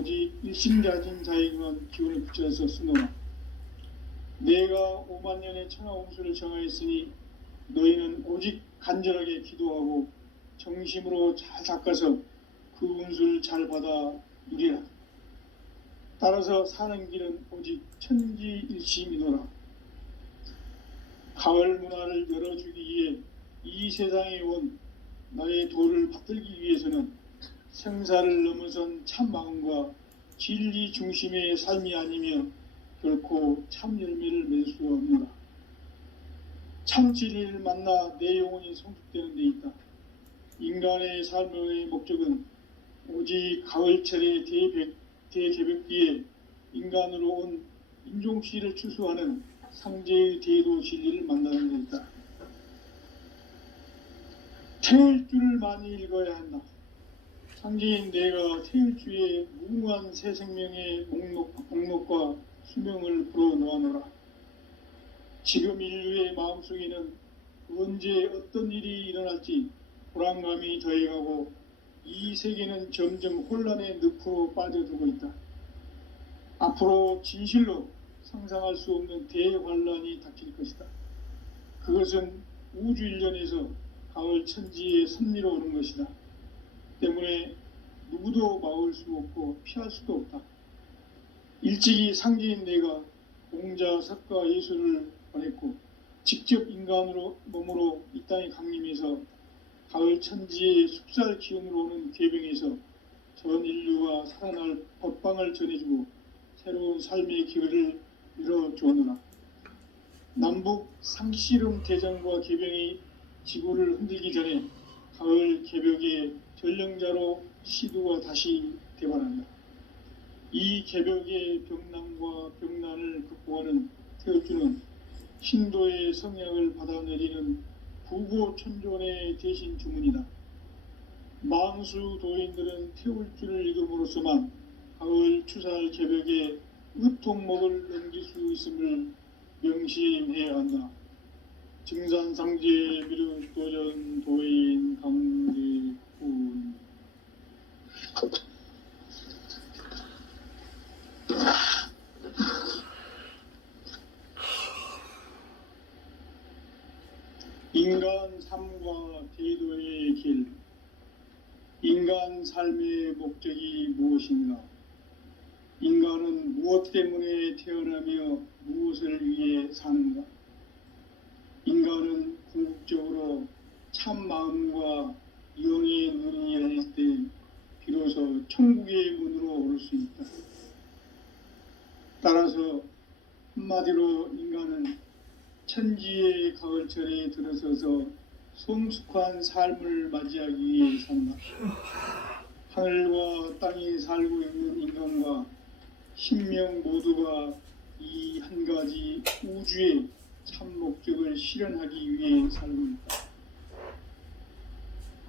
오직 일심가진 자에게만 기운을 붙여서 쓰노라. 내가 5만 년의 천하 홍수를 정하였으니 너희는 오직 간절하게 기도하고 정심으로 잘 닦아서 그 운수를 잘 받아 누리라. 따라서 사는 길은 오직 천지일심이노라. 가을 문화를 열어주기 위해 이 세상에 온 나의 도를 받들기 위해서는 생사를 넘어선 참 마음과 진리 중심의 삶이 아니면 결코 참 열매를 맺을 수가 없노라. 참 진리를 만나 내 영혼이 성숙되는 데 있다. 인간의 삶의 목적은 오직 가을철의 대개벽기에 인간으로 온 인종시를 추수하는 상제의 대도 진리를 만나는 데 있다. 태일주를 많이 읽어야 한다. 상제인 내가 태일주의 무궁한 새 생명의 목록과 수명을 불어넣어노라. 지금 인류의 마음속에는 언제 어떤 일이 일어날지 불안감이 더해가고 이 세계는 점점 혼란의 늪으로 빠져들고 있다. 앞으로 진실로 상상할 수 없는 대환란이 닥칠 것이다. 그것은 우주 일련에서 가을 천지의 섭리로 오는 것이다. 때문에 누구도 막을 수 없고 피할 수도 없다. 일찍이 상제인 내가 공자, 석가, 예수를 보냈고 직접 인간으로 몸으로 이 땅에 강림해서 가을 천지의 숙살 기운으로 오는 계병에서 전 인류가 살아날 법방을 전해주고 새로운 삶의 기회를 열어주었노라. 남북 상씨름 대전과 계병이 지구를 흔들기 전에 가을 개벽의 전령자로 시두가 다시 대발한다. 이 개벽의 병난과 병난을 극복하는 태울주는 신도의 성약을 받아내리는 부고천존의 대신 주문이다. 망수 도인들은 태울주를 읽음으로써만 가을 추살 개벽의 의통목을 넘길 수 있음을 명심해야 한다. 증산상제 미륵도전 도인 강대군. 인간 삶과 대도의 길. 인간 삶의 목적이 무엇인가? 인간은 무엇 때문에 태어나며 무엇을 위해 사는가? 인간은 궁극적으로 참 마음과 영의 눈이 열릴 때 비로소 천국의 문으로 오를 수 있다. 따라서 한마디로 인간은 천지의 가을철에 들어서서 성숙한 삶을 맞이하기 위해 산다. 하늘과 땅에 살고 있는 인간과 신명 모두가 이 한 가지 우주의 참 목적을 실현하기 위해 살고 있다.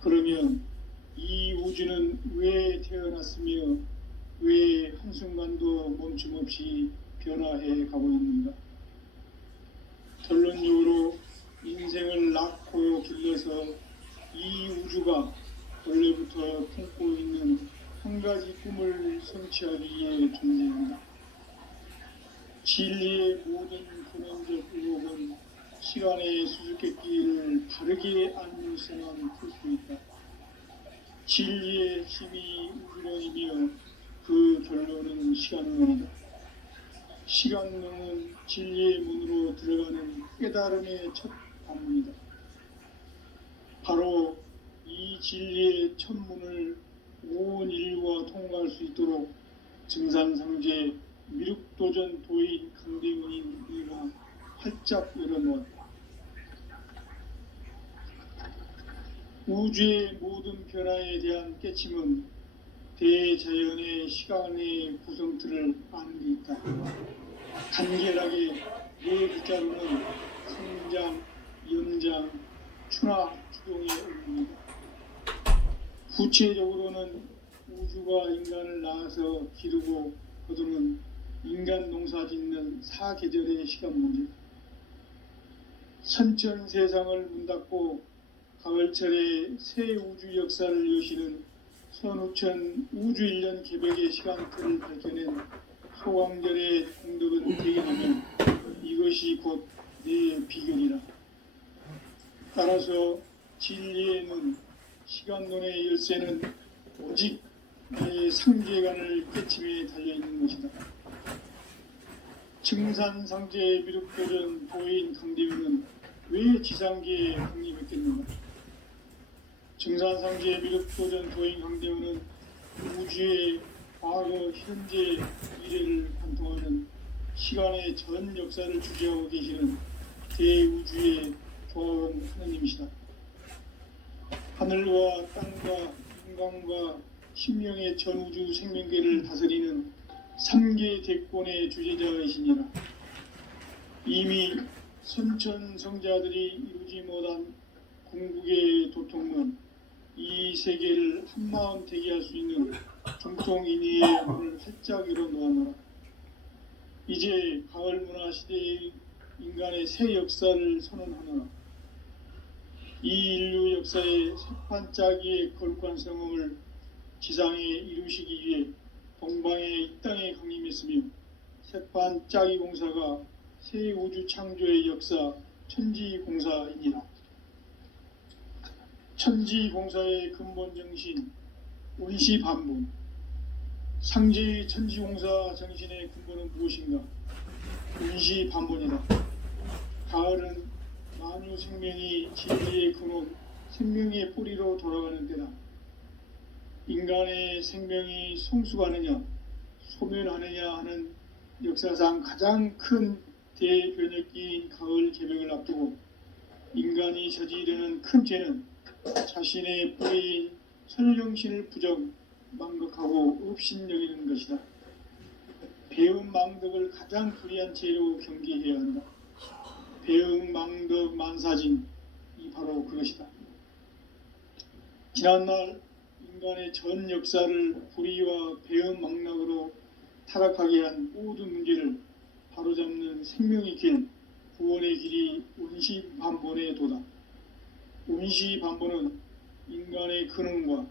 그러면 이 우주는 왜 태어났으며 왜 한순간도 멈춤 없이 변화해 가고 있는가? 결론적으로 인생을 낳고 길러서 이 우주가 원래부터 품고 있는 한 가지 꿈을 성취하기 위해 존재한다. 진리의 모든 근원적 의혹은 시간의 수수께끼를 바르게 알면서만 풀 수 있다. 진리의 힘이 우주론이며 그 결론은 시간론이다. 시간론은 진리의 문으로 들어가는 깨달음의 첫 관문이다. 바로 이 진리의 첫 문을 온 인류가 통과할 수 있도록 증산상제 미륵도전 도인 강대군인 우리가 활짝 열어놓았다. 우주의 모든 변화에 대한 깨침은 대자연의 시간의 구성틀을 아는 데 있다. 간결하게 네 글자로는 성장, 연장, 추나, 추동의 의미이다. 구체적으로는 우주가 인간을 낳아서 기르고 거두는 인간 농사 짓는 사계절의 시간 문제. 선천 세상을 문 닫고 가을철에 새 우주 역사를 여시는 선우천 우주일년 개벽의 시간표를 밝혀낸 소광절의 공덕은 대견하며 이것이 곧 내 비결이라. 따라서 진리의 눈, 시간론의 열쇠는 오직 내 상제관을 깨침에 달려있는 것이다. 증산상제 미륵도전 도인 강대위는 왜 지상계에 확립했겠는가? 증산상제 미륵도전 도인 강대위는 우주의 과거, 현재, 미래를 관통하는 시간의 전 역사를 주재하고 계시는 대우주의 조화원 하느님이시다. 하늘과 땅과 인간과 신명의 전우주 생명계를 다스리는 3계 대권의 주제자이시니라. 이미 선천성자들이 이루지 못한 궁극의 도통론, 이 세계를 한마음 되게 할 수 있는 중통인의의 문을 활짝 열어놓아노라. 이제 가을 문화 시대의 인간의 새 역사를 선언하노라. 이 인류 역사의 새판짜기의 거룩한 성공을 지상에 이루시기 위해 동방의 이 땅에 강림했으며 새판짜기 공사가 새 우주 창조의 역사 천지공사이니라. 천지공사의 근본 정신 운시반본, 상제의 천지공사 정신의 근본은 무엇인가? 운시반본이다. 가을은 만유 생명이 진리의 근원, 생명의 뿌리로 돌아가는 때다. 인간의 생명이 성숙하느냐, 소멸하느냐 하는 역사상 가장 큰 대변혁기인 가을 개벽을 앞두고 인간이 저지르는 큰 죄는 자신의 뿌리인 선령신을 부정, 망각하고 업신여기는 것이다. 배음 망덕을 가장 불의한 죄로 경계해야 한다. 배음 망덕 만사진, 이 바로 그것이다. 지난날 인간의 전 역사를 불의와 배음 망락으로 타락하게 한 모든 문제를 바로잡는 생명의 길, 구원의 길이 운시반본의 도다. 운시반본은 인간의 근원과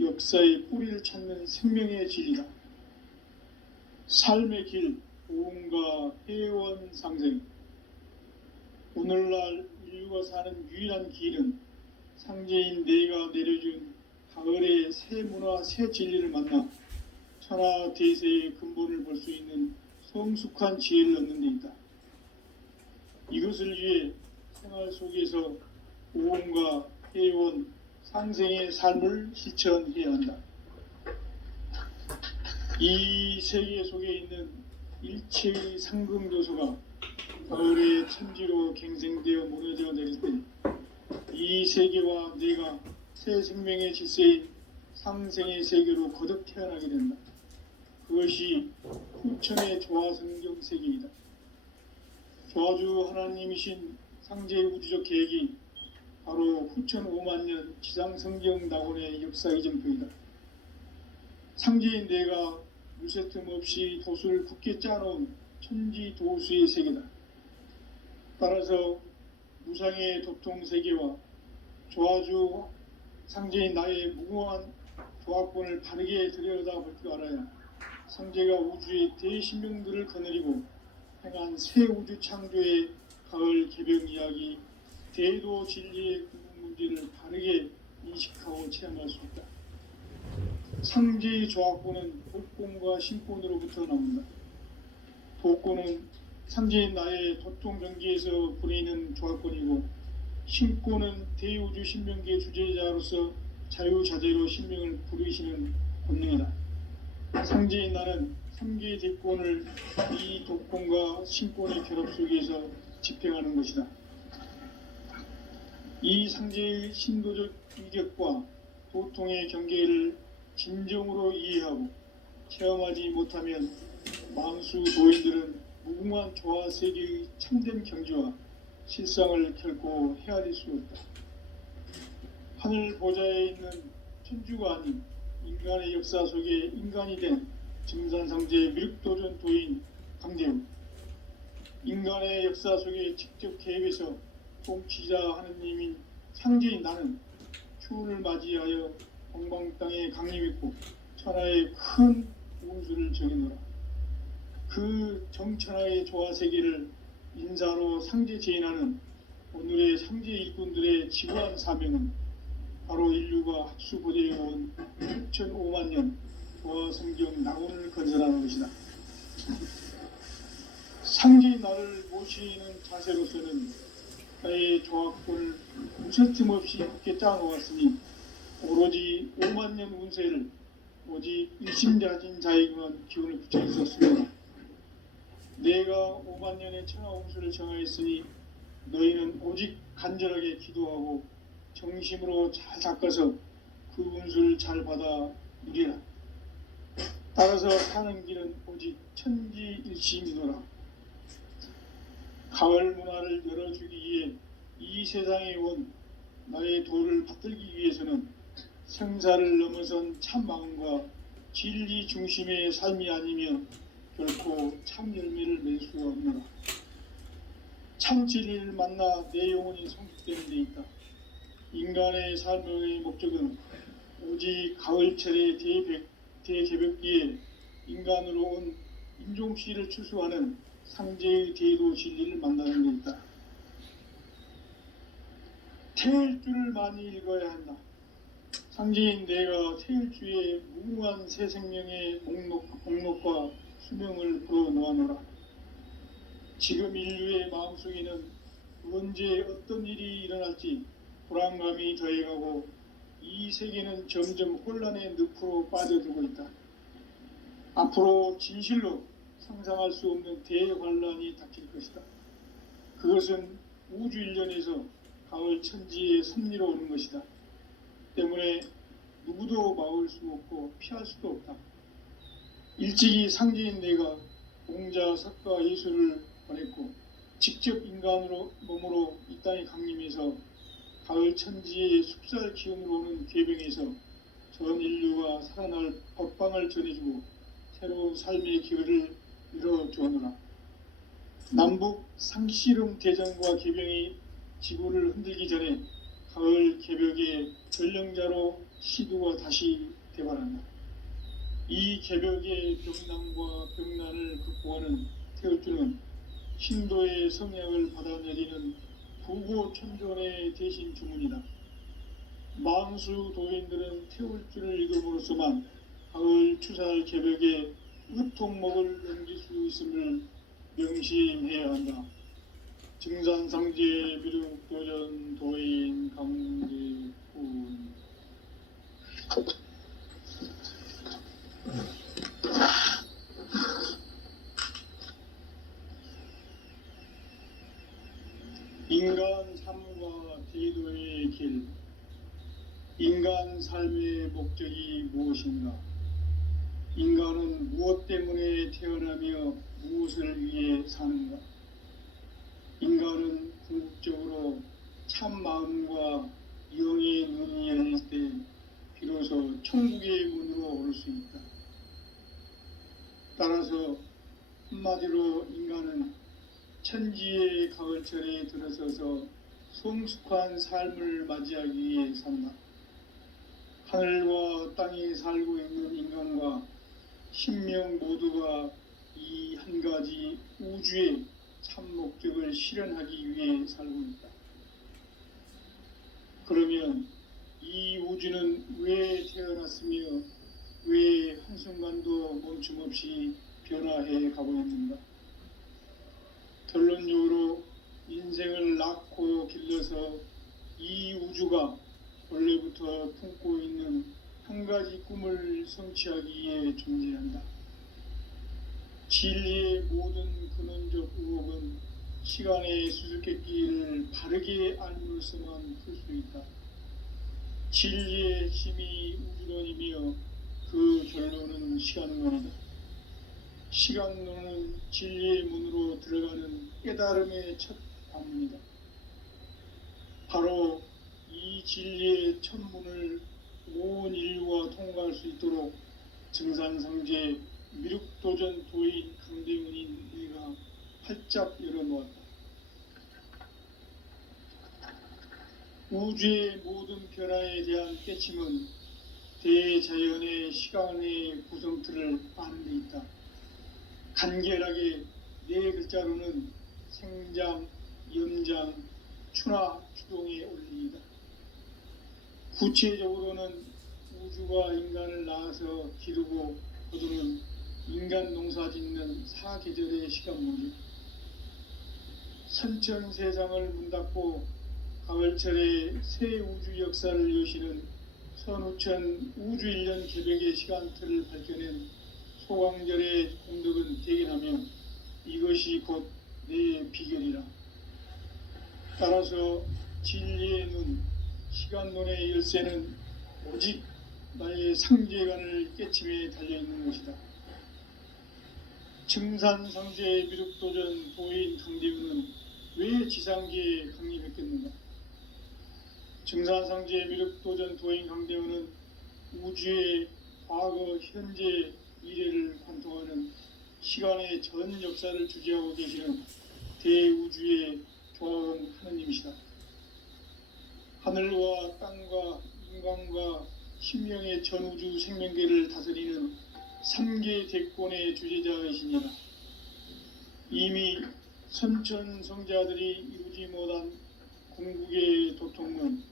역사의 뿌리를 찾는 생명의 진리다. 삶의 길, 보험과 회원 상생. 오늘날 인류가 사는 유일한 길은 상제인 내가 내려준 가을의 새 문화, 새 진리를 만나 천하 대세의 근본을 볼 수 있는 성숙한 지혜를 얻는 데 있다. 이것을 위해 생활 속에서 보험과 회원, 상생의 삶을 실천해야 한다. 이 세계 속에 있는 일체의 상금조소가 가을의 천지로 갱생되어 무너져 내릴 때 이 세계와 내가 새 생명의 질서인 상생의 세계로 거듭 태어나게 된다. 그것이 후천의 조화성경 세계이다. 조화주 하나님이신 상제의 우주적 계획이 바로 후천 5만년 지상성경 낙원의 역사 이정표이다. 상제인 내가 물새틈 없이 도수를 굳게 짜놓은 천지도수의 세계다. 따라서 무상의 도통세계와 조화주 상제인 나의 무궁한 조합권을 바르게 들여다볼 줄 알아야 상제가 우주의 대신명들을 거느리고 행한 새 우주 창조의 가을 개벽 이야기, 대도 진리의 구분 문제를 바르게 인식하고 체험할 수 있다. 상제의 조합권은 독권과 신권으로부터 나온다. 독권은 상제인 나의 도통 경계에서 부리는 조합권이고, 신권은 대우주 신명계 주제자로서 자유자재로 신명을 부르시는 권능이다. 상제인 나는 3개 대권을 이 독권과 신권의 결합 속에서 집행하는 것이다. 이 상제의 신도적 위격과 도통의 경계를 진정으로 이해하고 체험하지 못하면 망수 도인들은 무궁한 조화 세계의 참된 경지와 실상을 결코 헤아릴 수 없다. 하늘 보좌에 있는 천주가 아닌 인간의 역사 속에 인간이 된 증산상제 미륵도전 도인 강대우, 인간의 역사 속에 직접 개입해서 통치자 하느님인 상제인 나는 추운을 맞이하여 동방 땅에 강림했고 천하의 큰 운수를 정해놓으라. 그 정천하의 조화세계를 인사로 상제 제인하는 오늘의 상제 일꾼들의 지구한 사명은 바로 인류가 학수고대해온 6,500만 년 조화성경 낙원을 건설하는 것이다. 상제의 나를 모시는 자세로서는 나의 조합권을 무쇠틈 없이 굳게 짜놓았으니 오로지 5만 년 운세를 오직 일심자진 자에게만 기운을 붙여 있었으며 내가 5만 년의 천하 운수를 정하였으니 너희는 오직 간절하게 기도하고 정심으로 잘 닦아서 그 운수를 잘 받아 누리라. 따라서 사는 길은 오직 천지일심이노라. 가을 문화를 열어주기 위해 이 세상에 온 나의 도를 받들기 위해서는 생사를 넘어선 참 마음과 진리 중심의 삶이 아니면 결코 참 열매를 맺을 수가 없노라. 참 진리를 만나 내 영혼이 성숙되는 데 있다. 인간의 삶의 목적은 오직 가을철의 대개벽기에 인간으로 온 인종씨를 추수하는 상제의 대도 진리를 만나는 데 있다. 태일주를 많이 읽어야 한다. 상제인 내가 태일주의 무궁한 새 생명의 목록과 수명을 불어놓아노라. 지금 인류의 마음속에는 언제 어떤 일이 일어날지 불안감이 더해가고 이 세계는 점점 혼란의 늪으로 빠져들고 있다. 앞으로 진실로 상상할 수 없는 대환란이 닥칠 것이다. 그것은 우주 일련에서 가을 천지의 섭리로 오는 것이다. 때문에 누구도 막을 수 없고 피할 수도 없다. 일찍이 상제인 내가 공자, 석가, 예수를 보냈고 직접 인간으로 몸으로 이 땅에 강림해서 가을 천지의 숲살 기운으로 오는 계병에서 전 인류가 살아날 법방을 전해주고 새로운 삶의 기회를 이뤄주었노라. 남북 상씨름 대전과 계병이 지구를 흔들기 전에 가을 개벽의 전령자로 시두가 다시 대발한다. 이 개벽의 병난과 병난을 극복하는 태울주는 신도의 성약을 받아내리는 부고천존의 대신 주문이다. 만수 도인들은 태울주를 읽음으로써만 가을 추살 개벽의 으통목을 넘길 수 있음을 명심해야 한다. 증산상제 미륵도전 도인 강제군. 인간 삶과 제도의 길. 인간 삶의 목적이 무엇인가? 인간은 무엇 때문에 태어나며 무엇을 위해 사는가? 인간은 궁극적으로 참 마음과 영의 눈이 열릴 때 비로소 천국의 문으로 오를 수 있다. 따라서 한마디로 인간은 천지의 가을철에 들어서서 성숙한 삶을 맞이하기 위해 산다. 하늘과 땅에 살고 있는 인간과 신명 모두가 이 한 가지 우주의 참 목적을 실현하기 위해 살고 있다. 그러면 이 우주는 왜 태어났으며 왜 한순간도 멈춤 없이 변화해 가고 있는가? 결론적으로 인생을 낳고 길러서 이 우주가 원래부터 품고 있는 한 가지 꿈을 성취하기 위해 존재한다. 진리의 모든 근원적 의혹은 시간의 수수께끼를 바르게 알므로서만 풀 수 있다. 진리의 핵심이 우주론이며 그 결론은 시간론이다. 시간론은 진리의 문으로 들어가는 깨달음의 첫 방문이다. 바로 이 진리의 첫 문을 온 인류가 통과할 수 있도록 증산상제 미륵도전 도인 강대문인 내가 활짝 열어놓았다. 우주의 모든 변화에 대한 깨침은 대자연의 시간의 구성틀을 아는 데 있다. 간결하게 네 글자로는 생장, 염장, 추나 추동의 원리이다. 구체적으로는 우주가 인간을 낳아서 기르고 거두는 인간 농사 짓는 사계절의 시간문이다. 선천 세상을 문닫고 가을철에 새 우주 역사를 여시는 선우천 우주일년 개벽의 시간틀을 밝혀낸 소강절의 공덕은 대견하며 이것이 곧 내 비결이라. 따라서 진리의 눈, 시간론의 열쇠는 오직 나의 상제관을 깨침에 달려있는 것이다. 증산상제 미륵도전 도인 강대우는 왜 지상계에 강림했겠는가? 증산상제 미륵도전 도인 강대우는 우주의 과거, 현재, 미래를 관통하는 시간의 전 역사를 주재하고 계시는 대우주의 조화원 하느님이시다. 하늘과 땅과 인간과 신명의 전우주 생명계를 다스리는 3계 대권의 주재자이시니라. 이미 선천성자들이 이루지 못한 궁극의 도통은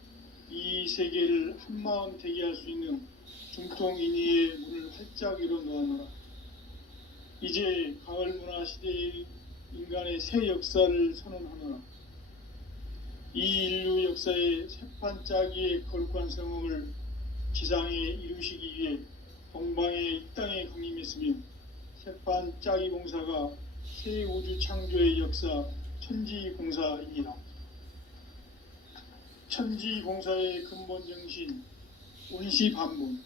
이 세계를 한마음 되게 할 수 있는 중통인의의 문을 활짝 열어 놓았노라. 이제 가을 문화 시대의 인간의 새 역사를 선언하노라. 이 인류 역사의 새판짜기의 거룩한 성음을 지상에 이루시기 위해 동방의 이 땅에 강림했으며 새판짜기 공사가 새 우주 창조의 역사 천지공사입니다. 천지공사의 근본 정신 온시반본.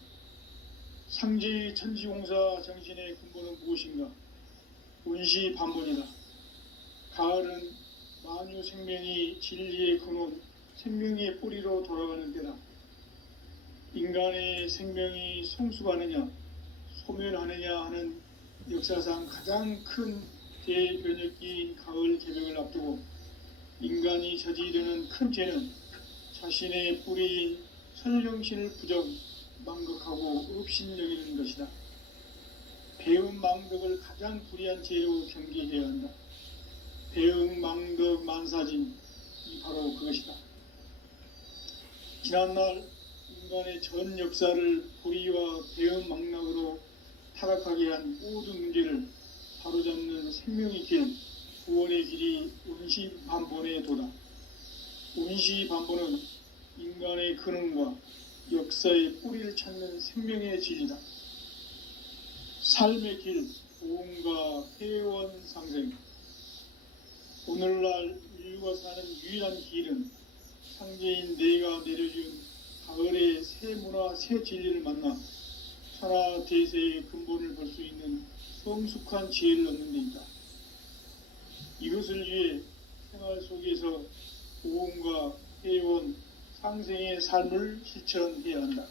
상제의 천지공사 정신의 근본은 무엇인가? 온시반본이다. 가을은 만유 생명이 진리의 근원, 생명의 뿌리로 돌아가는 때다. 인간의 생명이 성숙하느냐, 소멸하느냐 하는 역사상 가장 큰 대변혁기인 가을 개벽을 앞두고 인간이 저지르는 큰 죄는 자신의 뿌리인 선령신을 부정, 망극하고 업신여기는 것이다. 배움 망덕을 가장 불의한 죄로 경계해야 한다. 배움 망덕 만사진, 이 바로 그것이다. 지난날 인간의 전 역사를 불의와 배움 망락으로 타락하게 한 모든 문제를 바로잡는 생명의 길, 구원의 길이 온시반본의 도다. 온시반본은 인간의 근원과 역사의 뿌리를 찾는 생명의 진리다. 삶의 길, 보험과 회원 상생. 오늘날 인류가 사는 유일한 길은 상제인 내가 내려준 가을의 새 문화, 새 진리를 만나 천하 대세의 근본을 볼 수 있는 성숙한 지혜를 얻는 데 있다. 이것을 위해 생활 속에서 보험과 회원, 상생의 삶을 실천해야 한다.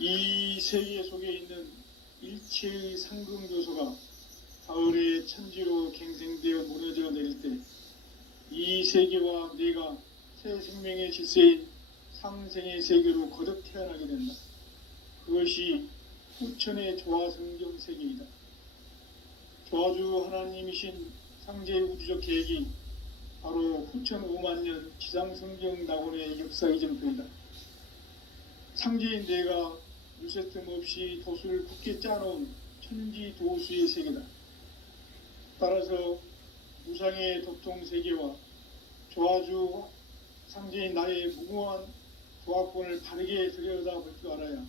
이 세계 속에 있는 일체의 상금교소가 가을의 천지로 갱생되어 무너져 내릴 때 이 세계와 내가 새 생명의 질서인 상생의 세계로 거듭 태어나게 된다. 그것이 후천의 조화성경 세계이다. 조화주 하나님이신 상제의 우주적 계획이 바로 후천 5만년 지상성경 낙원의 역사의 정토이다. 상제인 내가 유세틈 없이 도수를 굳게 짜놓은 천지도수의 세계다. 따라서 무상의 도통 세계와 조화주 상제인 나의 무궁한 조화권을 바르게 들여다볼 줄 알아야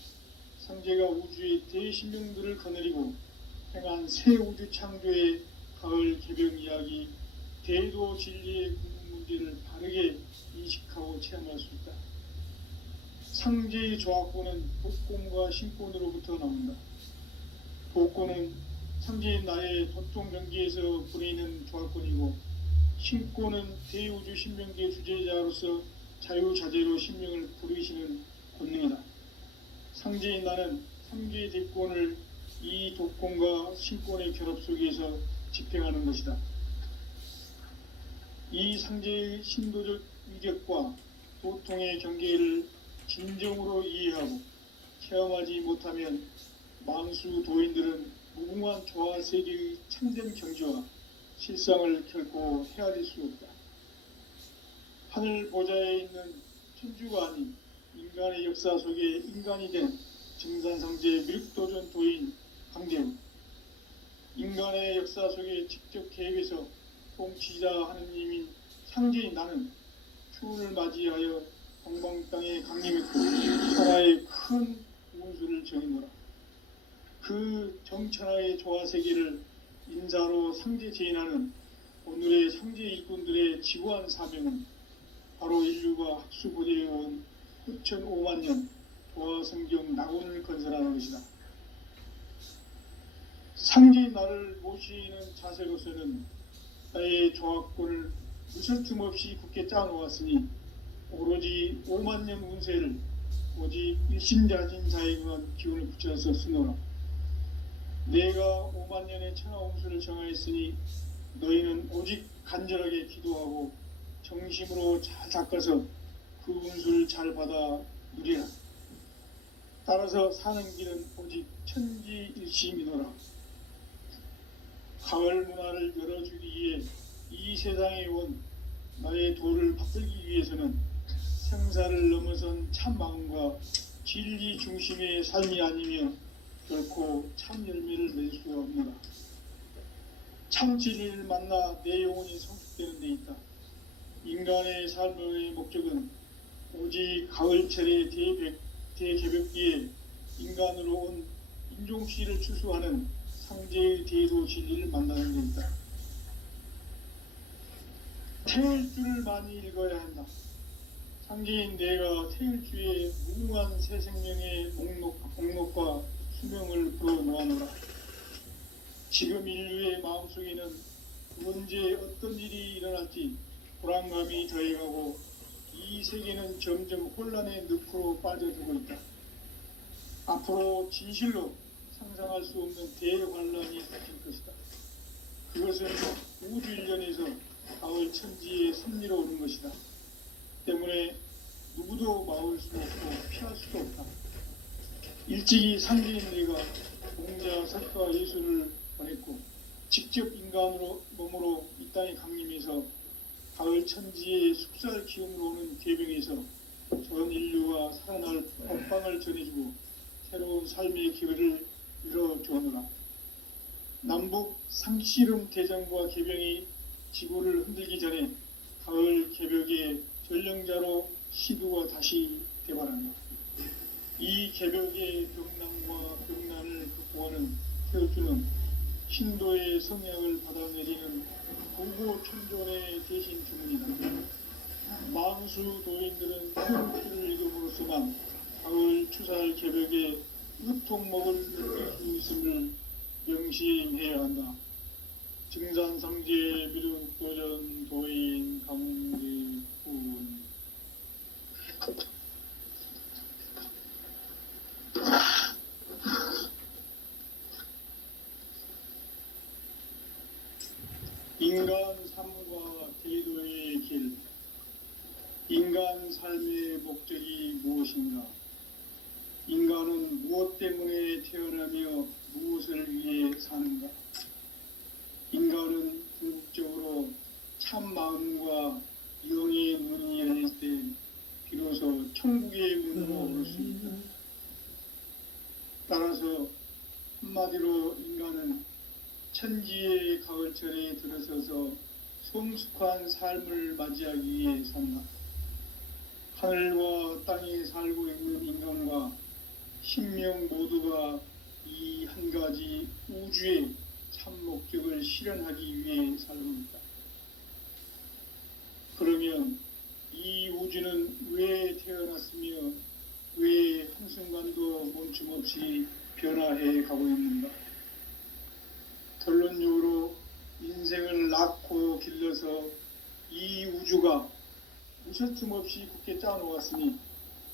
상제가 우주의 대신명들을 거느리고 행한 새 우주 창조의 가을 개벽 이야기, 대도 진리의 궁극 문제를 바르게 인식하고 체험할 수 있다. 상제의 조화권은 복권과 신권으로부터 나온다. 복권은 상제인 나의 도통 경계에서 부리는 조화권이고, 신권은 대우주 신명계 주제자로서 자유자재로 신명을 부르시는 권능이다. 상제인 나는 상제의 대권을 이 도권과 신권의 결합 속에서 집행하는 것이다. 이 상제의 신도적 위격과 도통의 경계를 진정으로 이해하고 체험하지 못하면 만수 도인들은 무궁한 조화 세계의 참된 경지와 실상을 결코 헤아릴 수 없다. 하늘 보좌에 있는 천주가 아닌 인간의 역사 속에 인간이 된 증산성제 미륵도전 도인 강대우, 인간의 역사 속에 직접 개입해서 통치자 하느님인 상제인 나는 추운을 맞이하여 동방 땅에 강림했고 천하의 큰 운수를 정해노라. 그 정천하의 조화세계를 인사로 상제 제인하는 오늘의 상제 일꾼들의 지구한 사명은 바로 인류가 학수고대에 온 9,500만 년 조화성경 낙원을 건설하는 것이다. 상제인 나를 모시는 자세로서는 나의 조합권을 무설틈 없이 굳게 짜놓았으니 오로지 5만 년 운세를 오직 일심자진 자에게만 기운을 붙여서 쓰노라. 내가 5만 년의 천하 운수를 정하였으니 너희는 오직 간절하게 기도하고 정심으로 잘 닦아서 그 운수를 잘 받아 누리라. 따라서 사는 길은 오직 천지일심이노라. 가을 문화를 열어주기 위해 이 세상에 온 나의 도를 받들기 위해서는 생사를 넘어선 참 마음과 진리 중심의 삶이 아니면 결코 참 열매를 낼 수 없노라. 참 진리를 만나 내 영혼이 성숙되는 데 있다. 인간의 삶의 목적은 오직 가을철의 대개벽기에 인간으로 온 인종씨를 추수하는 상제의 대도 진리를 만나는 데 있다. 태일주를 많이 읽어야 한다. 상제인 내가 태일주의 무궁한 새 생명의 목록과 수명을 풀어놓아노라. 지금 인류의 마음속에는 언제 어떤 일이 일어날지 불안감이 더해가고 이 세계는 점점 혼란의 늪으로 빠져들고 있다. 앞으로 진실로 상상할 수 없는 대환란이 닥칠 것이다. 그것은 우주 일련에서 가을 천지의 섭리로 오는 것이다. 때문에 누구도 막을 수 없고 피할 수도 없다. 일찍이 상제인 내가 공자, 석가, 예수를 보냈고 직접 인간으로 몸으로 이 땅에 강림해서 가을 천지의 숙살 기운으로 오는 계병에서 전 인류와 살아날 법방을 전해주고 새로운 삶의 기회를 열어주었노라. 남북 상씨름 대장과 계병이 지구를 흔들기 전에 가을 개벽의 전령자로 시두가 다시 대발한다. 이 개벽의 병난과 병난을 극복하는 태어주는 신도의 성향을 받아내리는 부고 천존의 대신 주문이다. 만수 도인들은 태어주를 읽음으로써만 가을 추살 개벽의 으통목을 느낄 수 있음을 명심해야 한다. 증산상제 미륵도전 도인 강대훈. 인간 삶과 대도의 길. 인간 삶의 목적이 무엇인가? 인간은 무엇 때문에 태어나며 무엇을 위해 사는가? 인간은 궁극적으로 참 마음과 영의 문이 열릴 때 비로소 천국의 문으로 올 수 있다. 따라서 한마디로 인간은 천지의 가을철에 들어서서 성숙한 삶을 맞이하기 위해 산다. 하늘과 땅에 살고 있는 인간과 신명 모두가 이 한 가지 우주의 참 목적을 실현하기 위해 살고 있다. 그러면 이 우주는 왜 태어났으며 왜 한순간도 멈춤없이 변화해 가고 있는가? 결론적으로 인생을 낳고 길러서 이 우주가 무설틈 없이 굳게 짜놓았으니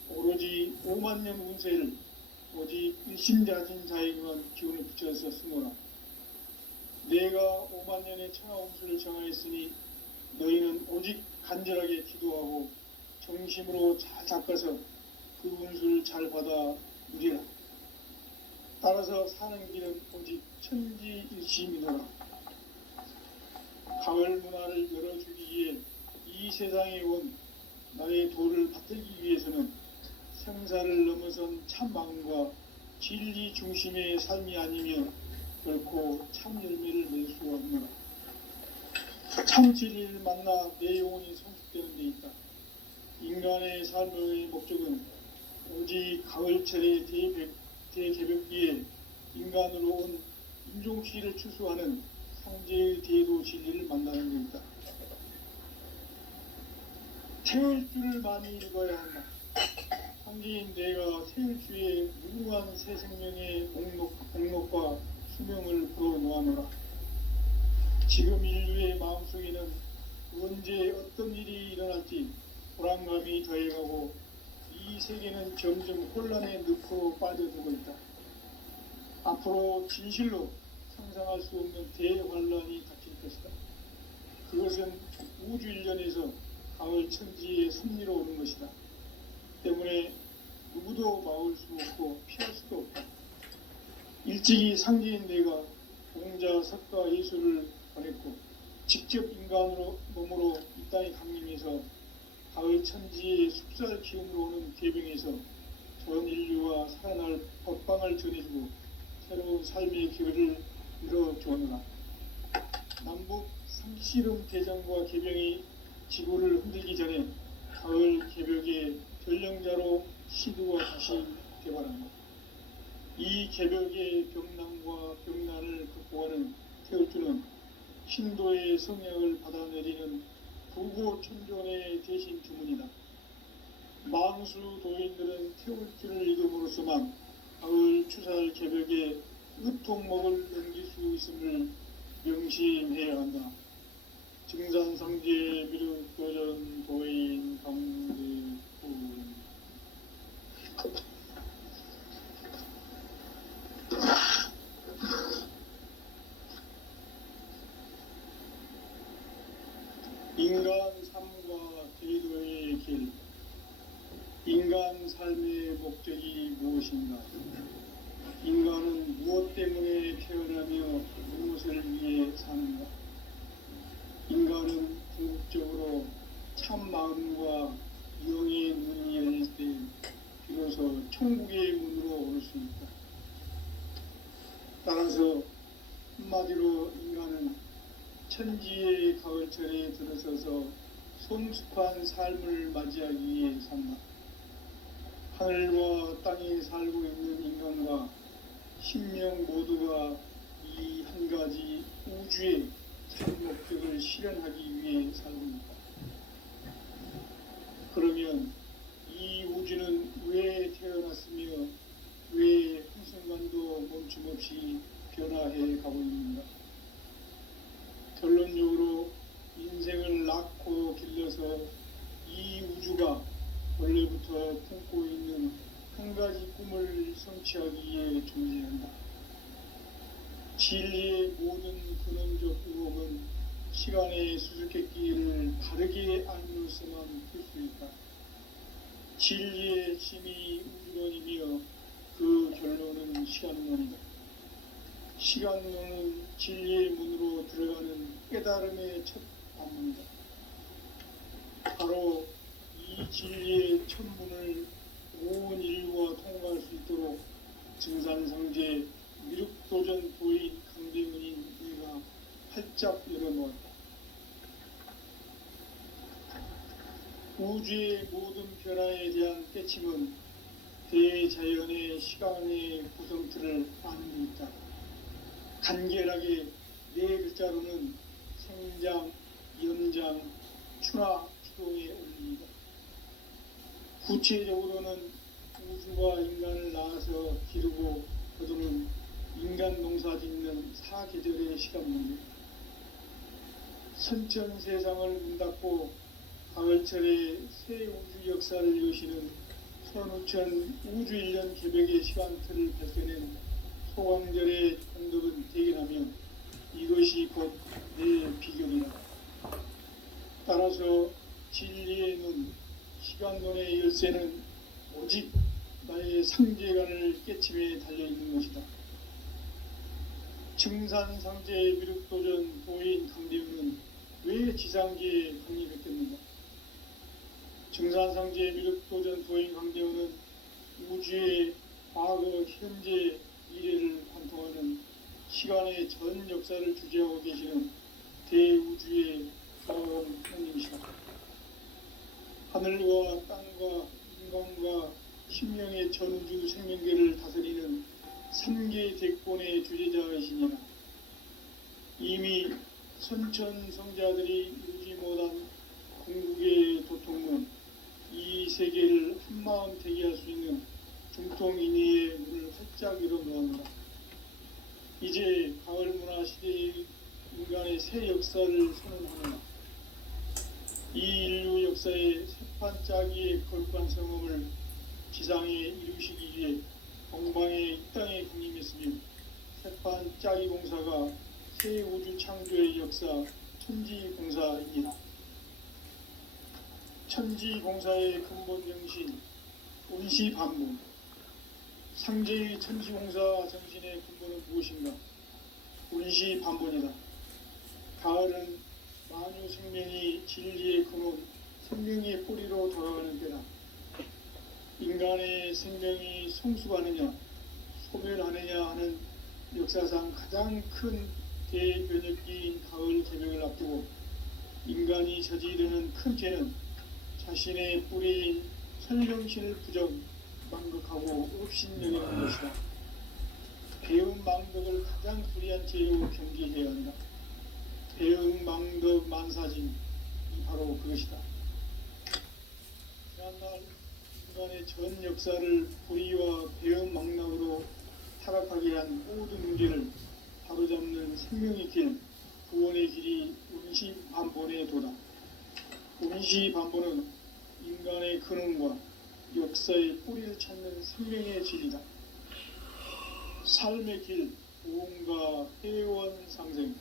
오로지 5만 년 운세를 오직 일심자진 자에게만 기운을 붙여서 쓰노라. 내가 5만 년의 천하 운수를 정하였으니 너희는 오직 간절하게 기도하고 정심으로 잘 닦아서 그 운수를 잘 받아 누리라. 따라서 사는 길은 오직 천지일심이노라. 가을 문화를 열어주기 위해 이 세상에 온 나의 도를 받들기 위해서는 생사를 넘어선 참 마음과 진리 중심의 삶이 아니면 결코 참 열매를 낼 수 없노라. 참 진리를 만나 내 영혼이 성숙되는 데 있다. 인간의 삶의 목적은 오직 가을철의 대개벽기에 인간으로 온 인종시를 추수하는 상제의 대도 진리를 만나는 것이다. 태울 줄을 많이 읽어야 한다. 상제인 내가 태울 주의 무궁한 새 생명의 목록과 수명을 풀어놓아노라. 지금 인류의 마음속에는 언제 어떤 일이 일어날지 불안감이 더해가고 이 세계는 점점 혼란의 늪으로 빠져들고 있다. 앞으로 진실로 상상할 수 없는 대환란이 닥칠 것이다. 그것은 우주 일련에서 가을 천지의 섭리로 오는 것이다. 때문에 누구도 막을 수 없고 피할 수도 없다. 일찍이 상제인 내가 공자, 석가, 예수를 보냈고 직접 인간으로 몸으로 이 땅에 강림해서 가을 천지의 숲살 기운으로 오는 계병에서 전 인류와 살아날 법방을 전해주고 새로운 삶의 기회를 이뤄주었노라. 남북 상씨름 대전과 계병이 지구를 흔들기 전에 가을 개벽의 전령자로 시드와 다시 개발한다. 이 개벽의 병난과 병난을 극복하는 태울주는 신도의 성약을 받아내리는 부고천존의 대신 주문이다. 망수 도인들은 태울주를 읽음으로써만 가을 추살 개벽의 으통목을 넘길 수 있음을 명심해야 한다. 증산상제 미륵도전 도인 강대구 인간 삶과 제도의 길. 인간 삶의 목적이 무엇인가? 인간은 무엇 때문에 태어나며 무엇을 위해 사는가? 인간은 궁극적으로 참 마음과 영의 문이 열릴 때 비로소 천국의 문으로 올 수 있다. 따라서 한마디로 인간은 천지의 가을철에 들어서서 성숙한 삶을 맞이하기 위해 산다. 하늘과 땅에 살고 있는 인간과 신명 모두가 이 한 가지 우주의 참 목적을 실현하기 위해 살고 있다. 그러면 이 우주는 왜 태어났으며 왜 한순간도 멈춤없이 변화해 가고 있는가? 결론적으로 인생을 낳고 길러서 이 우주가 원래부터 품고 있는 한 가지 꿈을 성취하기 위해 존재한다. 진리의 모든 근원적 의혹은 시간의 수수께끼를 바르게 알므로서만 풀 수 있다. 진리의 힘이 우주론이며 그 결론은 시간론이다. 시간론은 진리의 문으로 들어가는 깨달음의 첫 관문이다. 바로 이 진리의 첫 문을 온 인류가 통과할 수 있도록 증산상제 미륵도전 도인 강대문인 우리가 활짝 열어놓았다. 우주의 모든 변화에 대한 깨침은 대자연의 시간의 구성틀을 아는 데 있다. 간결하게 네 글자로는 생장, 연장, 추나 추동의 원리이다. 구체적으로는 우주가 인간을 낳아서 기르고 거두는 인간 농사 짓는 사계절의 시간 문제. 선천 세상을 문 닫고 가을철에 새 우주 역사를 여시는 선우천 우주일년 개벽의 시간틀을 발견한 소강절의 공덕은 대견하며 이것이 곧 내 비결이다. 따라서 진리의 눈, 시간론의 열쇠는 오직 나의 상제간을 깨침에 달려있는 것이다. 증산상제 미륵도전 도인 강대우는 왜 지상계에 강림했겠는가? 증산상제 미륵도전 도인 강대우는 우주의 과거, 현재, 미래를 관통하는 시간의 전 역사를 주재하고 계시는 대우주의 하나님이시다. 하늘과 땅과 인간과 신명의 전우주 생명계를 다스리는 3개 대권의 주재자이시니라. 이미 선천성자들이 이루지 못한 궁극의 도통문, 이 세계를 한마음 대기할 수 있는 중통인의의 문을 활짝 열어놓았다. 이제 가을 문화 시대의 인간의 새 역사를 선언하노라. 이 인류 역사의 새판짜기의 거룩한 성험을 지상에 이루시기 위해 동방의 이 땅에 강림했으며 새판짜기 공사가 새 우주 창조의 역사 천지공사입니다. 천지공사의 근본 정신 운시반복. 상제의 천지공사 정신의 근본은 무엇인가? 운시반복이다. 가을은 만유 생명이 진리의 근원, 생명의 뿌리로 돌아가는 때다. 인간의 생명이 성숙하느냐, 소멸하느냐 하는 역사상 가장 큰 대변혁기인 가을 개명을 앞두고 인간이 저지르는 큰 죄는 자신의 뿌리인 설령신을 부정, 망극하고 업신여기는 것이다. 배은 망덕을 가장 불의한 죄로 경계해야 한다. 배은 망덕 만사진이 바로 그것이다. 지난날 인간의 전 역사를 불의와 배은 망락으로 타락하게 한 모든 문제를 바로잡는 생명의 길, 구원의 길이 운시반본의 도다. 운시반본은 인간의 근원과 역사의 뿌리를 찾는 생명의 길이다. 삶의 길, 보험과 회원 상생.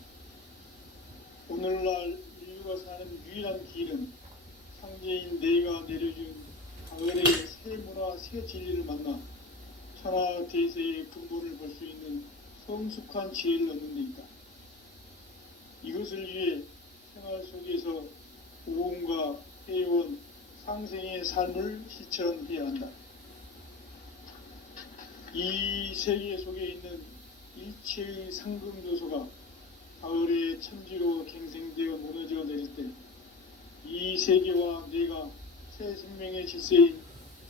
오늘날 인류가 사는 유일한 길은 상제인 내가 내려준 가을의 새 문화, 새 진리를 만나 천하 대세의 근본을 볼 수 있는 성숙한 지혜를 얻는 데 있다. 이것을 위해 생활 속에서 보험과 회원, 상생의 삶을 실천해야 한다. 이 세계 속에 있는 일체의 상금조소가 가을의 천지로 갱생되어 무너져 내릴 때 이 세계와 내가 새 생명의 질서인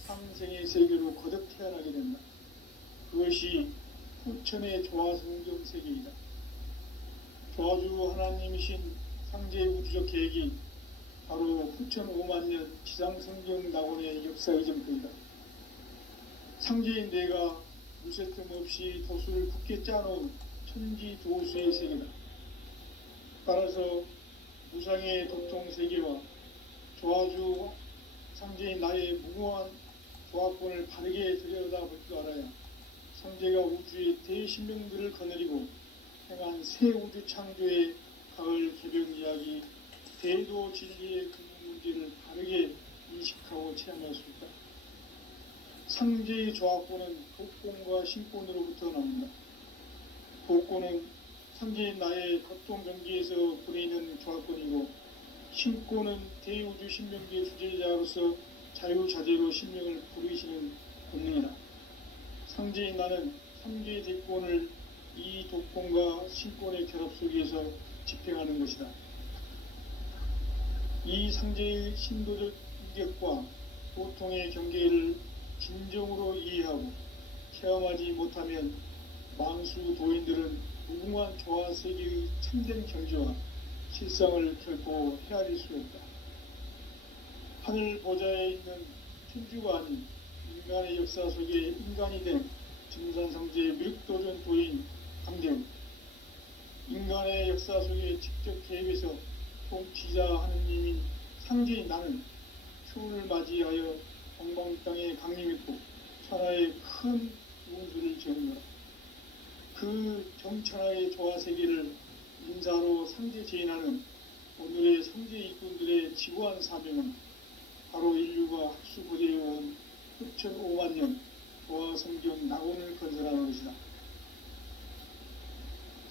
상생의 세계로 거듭 태어나게 된다. 그것이 후천의 조화성정 세계이다. 조화주 하나님이신 상제의 우주적 계획이 바로 후천 5만년 지상성경 낙원의 역사의 점표이다. 상제인 내가 무쇠틈 없이 도수를 굳게 짜놓은 천지도수의 세계다. 따라서 무상의 도통 세계와 조화주 상제인 나의 무모한 조합권을 바르게 들여다볼 줄 알아야 상제가 우주의 대신명들을 거느리고 행한 새 우주 창조의 가을 개벽 이야기, 대도 진리의 근본 문제를 바르게 인식하고 체험할 수 있다. 상제의 조합권은 독권과 신권으로부터 나온다. 독권은 상제인 나의 겉동 경기에서 부리는 조합권이고, 신권은 대우주 신명기의 주제자로서 자유자재로 신명을 부르시는 본능이다. 상제인 나는 3개의 대권을 이 독권과 신권의 결합 속에서 집행하는 것이다. 이 상제의 신도적 인격과 보통의 경계를 진정으로 이해하고 체험하지 못하면 만수 도인들은 무궁한 조화 세계의 참된 경지와 실상을 결코 헤아릴 수 없다. 하늘 보좌에 있는 천주가 아닌 인간의 역사 속에 인간이 된 증산상제의 미륵도전 도인 강대우. 인간의 역사 속에 직접 개입해서 통치자 하느님인 상제인 나는 추운을 맞이하여 동방 땅에 강림했고 천하의 큰 운수를 지었노라. 그 정천하의 조화 세계를 인사로 상제 제인하는 오늘의 상제 일꾼들의 지구한 사명은 바로 인류가 학수고대해온 흑천 5만 년 보아 성경 낙원을 건설하는 것이다.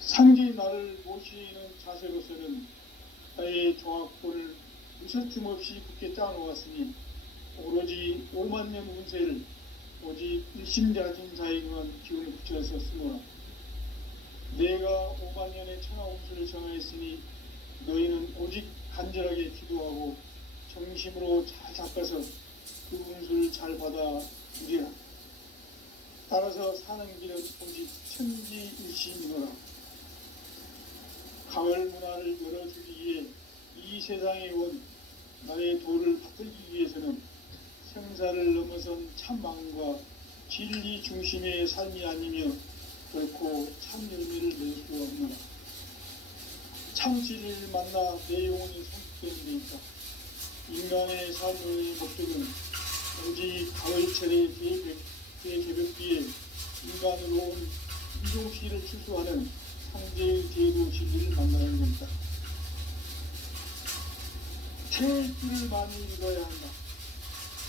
상지 나를 모시는 자세로서는 나의 종합본을 무서춤 없이 굳게 짜놓았으니 오로지 5만 년 운세를 오직 일심자진 자에게만 기운을 붙여서 쓰노라. 내가 5만 년의 천하 운수를 정하였으니 너희는 오직 간절하게 기도하고 정심으로 잘 잡아서 그 운수를 잘 받아 누리라. 따라서 사는 길은 오직 천지일심이노라. 가을 문화를 열어주기 위해 이 세상에 온 나의 도를 받들기 위해서는 생사를 넘어선 참마음과 진리 중심의 삶이 아니며 결코 참 열매를 낼 수 없노라. 참 진리를 만나 내 영혼이 성숙되는 데 있다. 인간의 삶의 목적은 오직 가을철의 대개벽기에 인간으로 온 인종시를 추수하는 상제의 제도 진리를 만나는 것이다. 태일기를 많이 읽어야 한다.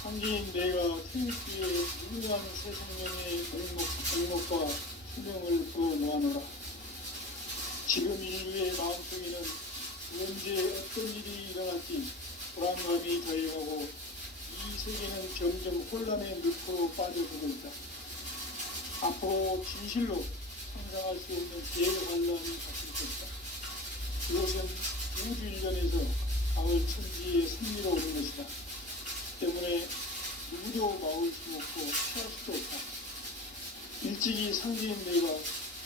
상제인 내가 태일기에 무궁한 새 생명의 목록과 수명을 풀어놓아노라. 지금 인류의 마음속에는 언제 어떤 일이 일어날지 불안감이 더해가고 이 세계는 점점 혼란의 늪으로 빠져들고 있다. 앞으로 진실로 상상할 수 없는 대환란이 닥칠 것이다. 그것은 우주 일련에서 가을 천지의 승리로 오는 것이다. 때문에 누구도 막을 수 없고 피할 수도 없다. 일찍이 상제인 내가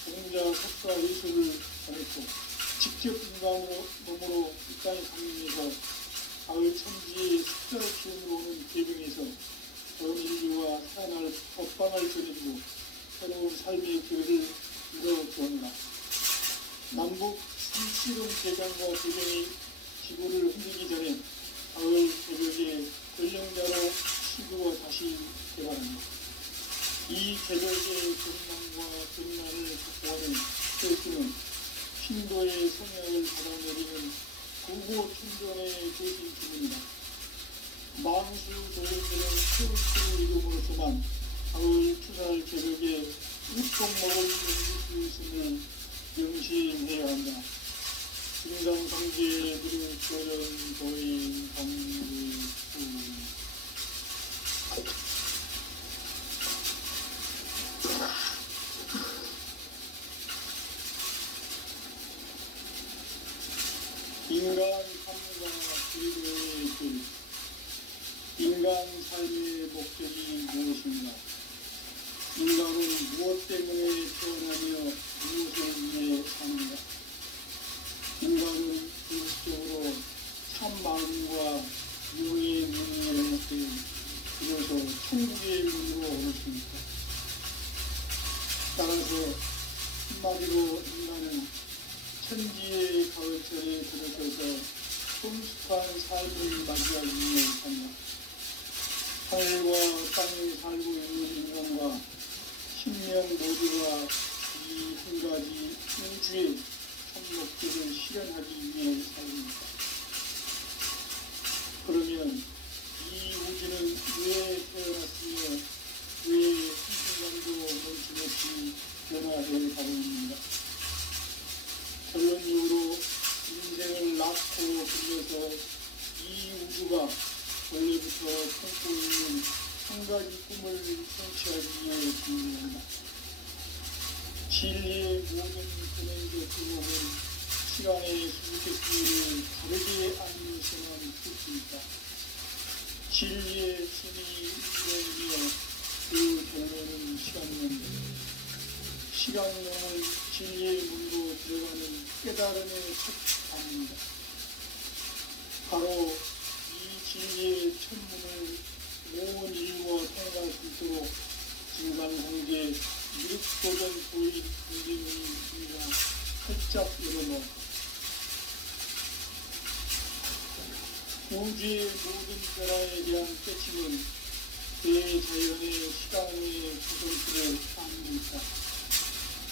공자, 석가, 예술을 전했고 직접 인간으로 몸으로 이 땅에 강림해서 가을 천지의 숫자의 기운으로 오는 계병에서 전 인류와 살아날 법방을 전해주고 새로운 삶의 길을 이뤄주었노라. 남북 실시름 대장과 대장이 지구를 흔들기 전에 가을 새벽에 전령자로 시구와 다시 개발합니다. 이 개벽의 전망과 전난을 확보하는 철수는 신도의 성향을 받아내리는 구고천정의 조신 주문이다. 망수 도인들은 철수 이름으로서만 가을 추살 개벽에 우통먹을 연주 수 있음을 명심해야 한다. 인상상계 그리고 조련 도인 강구수 인간 삶과 기도의 길. 인간 삶의 목적이 무엇인가? 인간은 무엇 때문에 태어나며 무엇을 위해 사는가? 인간은 궁극적으로 참 마음과 용의 문을 열을 때 비로소 천국의 문으로 오를 수 있다. 따라서 한마디로 인간은 천지의 가을철에 들어서서 성숙한 삶을 맞이하기 위해 산다. 하늘과 땅에 살고 있는 인간과 신명 모두가 이 한 가지 우주의 참 목적을 실현하기 위해 살립니다. 그러면 이 우주는 왜 태어났으며 왜 한순간도 멈춤없이 변화해 가고 있는가? 결론적으로 인생을 낳고 불려서 이 우주가 원래부터 품고 있는 한 가지 꿈을 성취하기 위해 준비한다. 진리의 모든 근원적 규모는 시간의 수수께끼를 다르게 아니면서만 풀 수 있다. 진리의 신이 이루어지며 그 결론은 시간론이다. 시간론은 진리의 문으로 들어가는 깨달음의 첫 단입니다. 바로 이 진리의 천문을 온 인류와 통과할 수 있도록 진상상계 미륵도전 도인 강제문이가 활짝 열어놓았다. 우주의 모든 변화에 대한 깨침은 대자연의 시간의 구성틀을 담고 있다.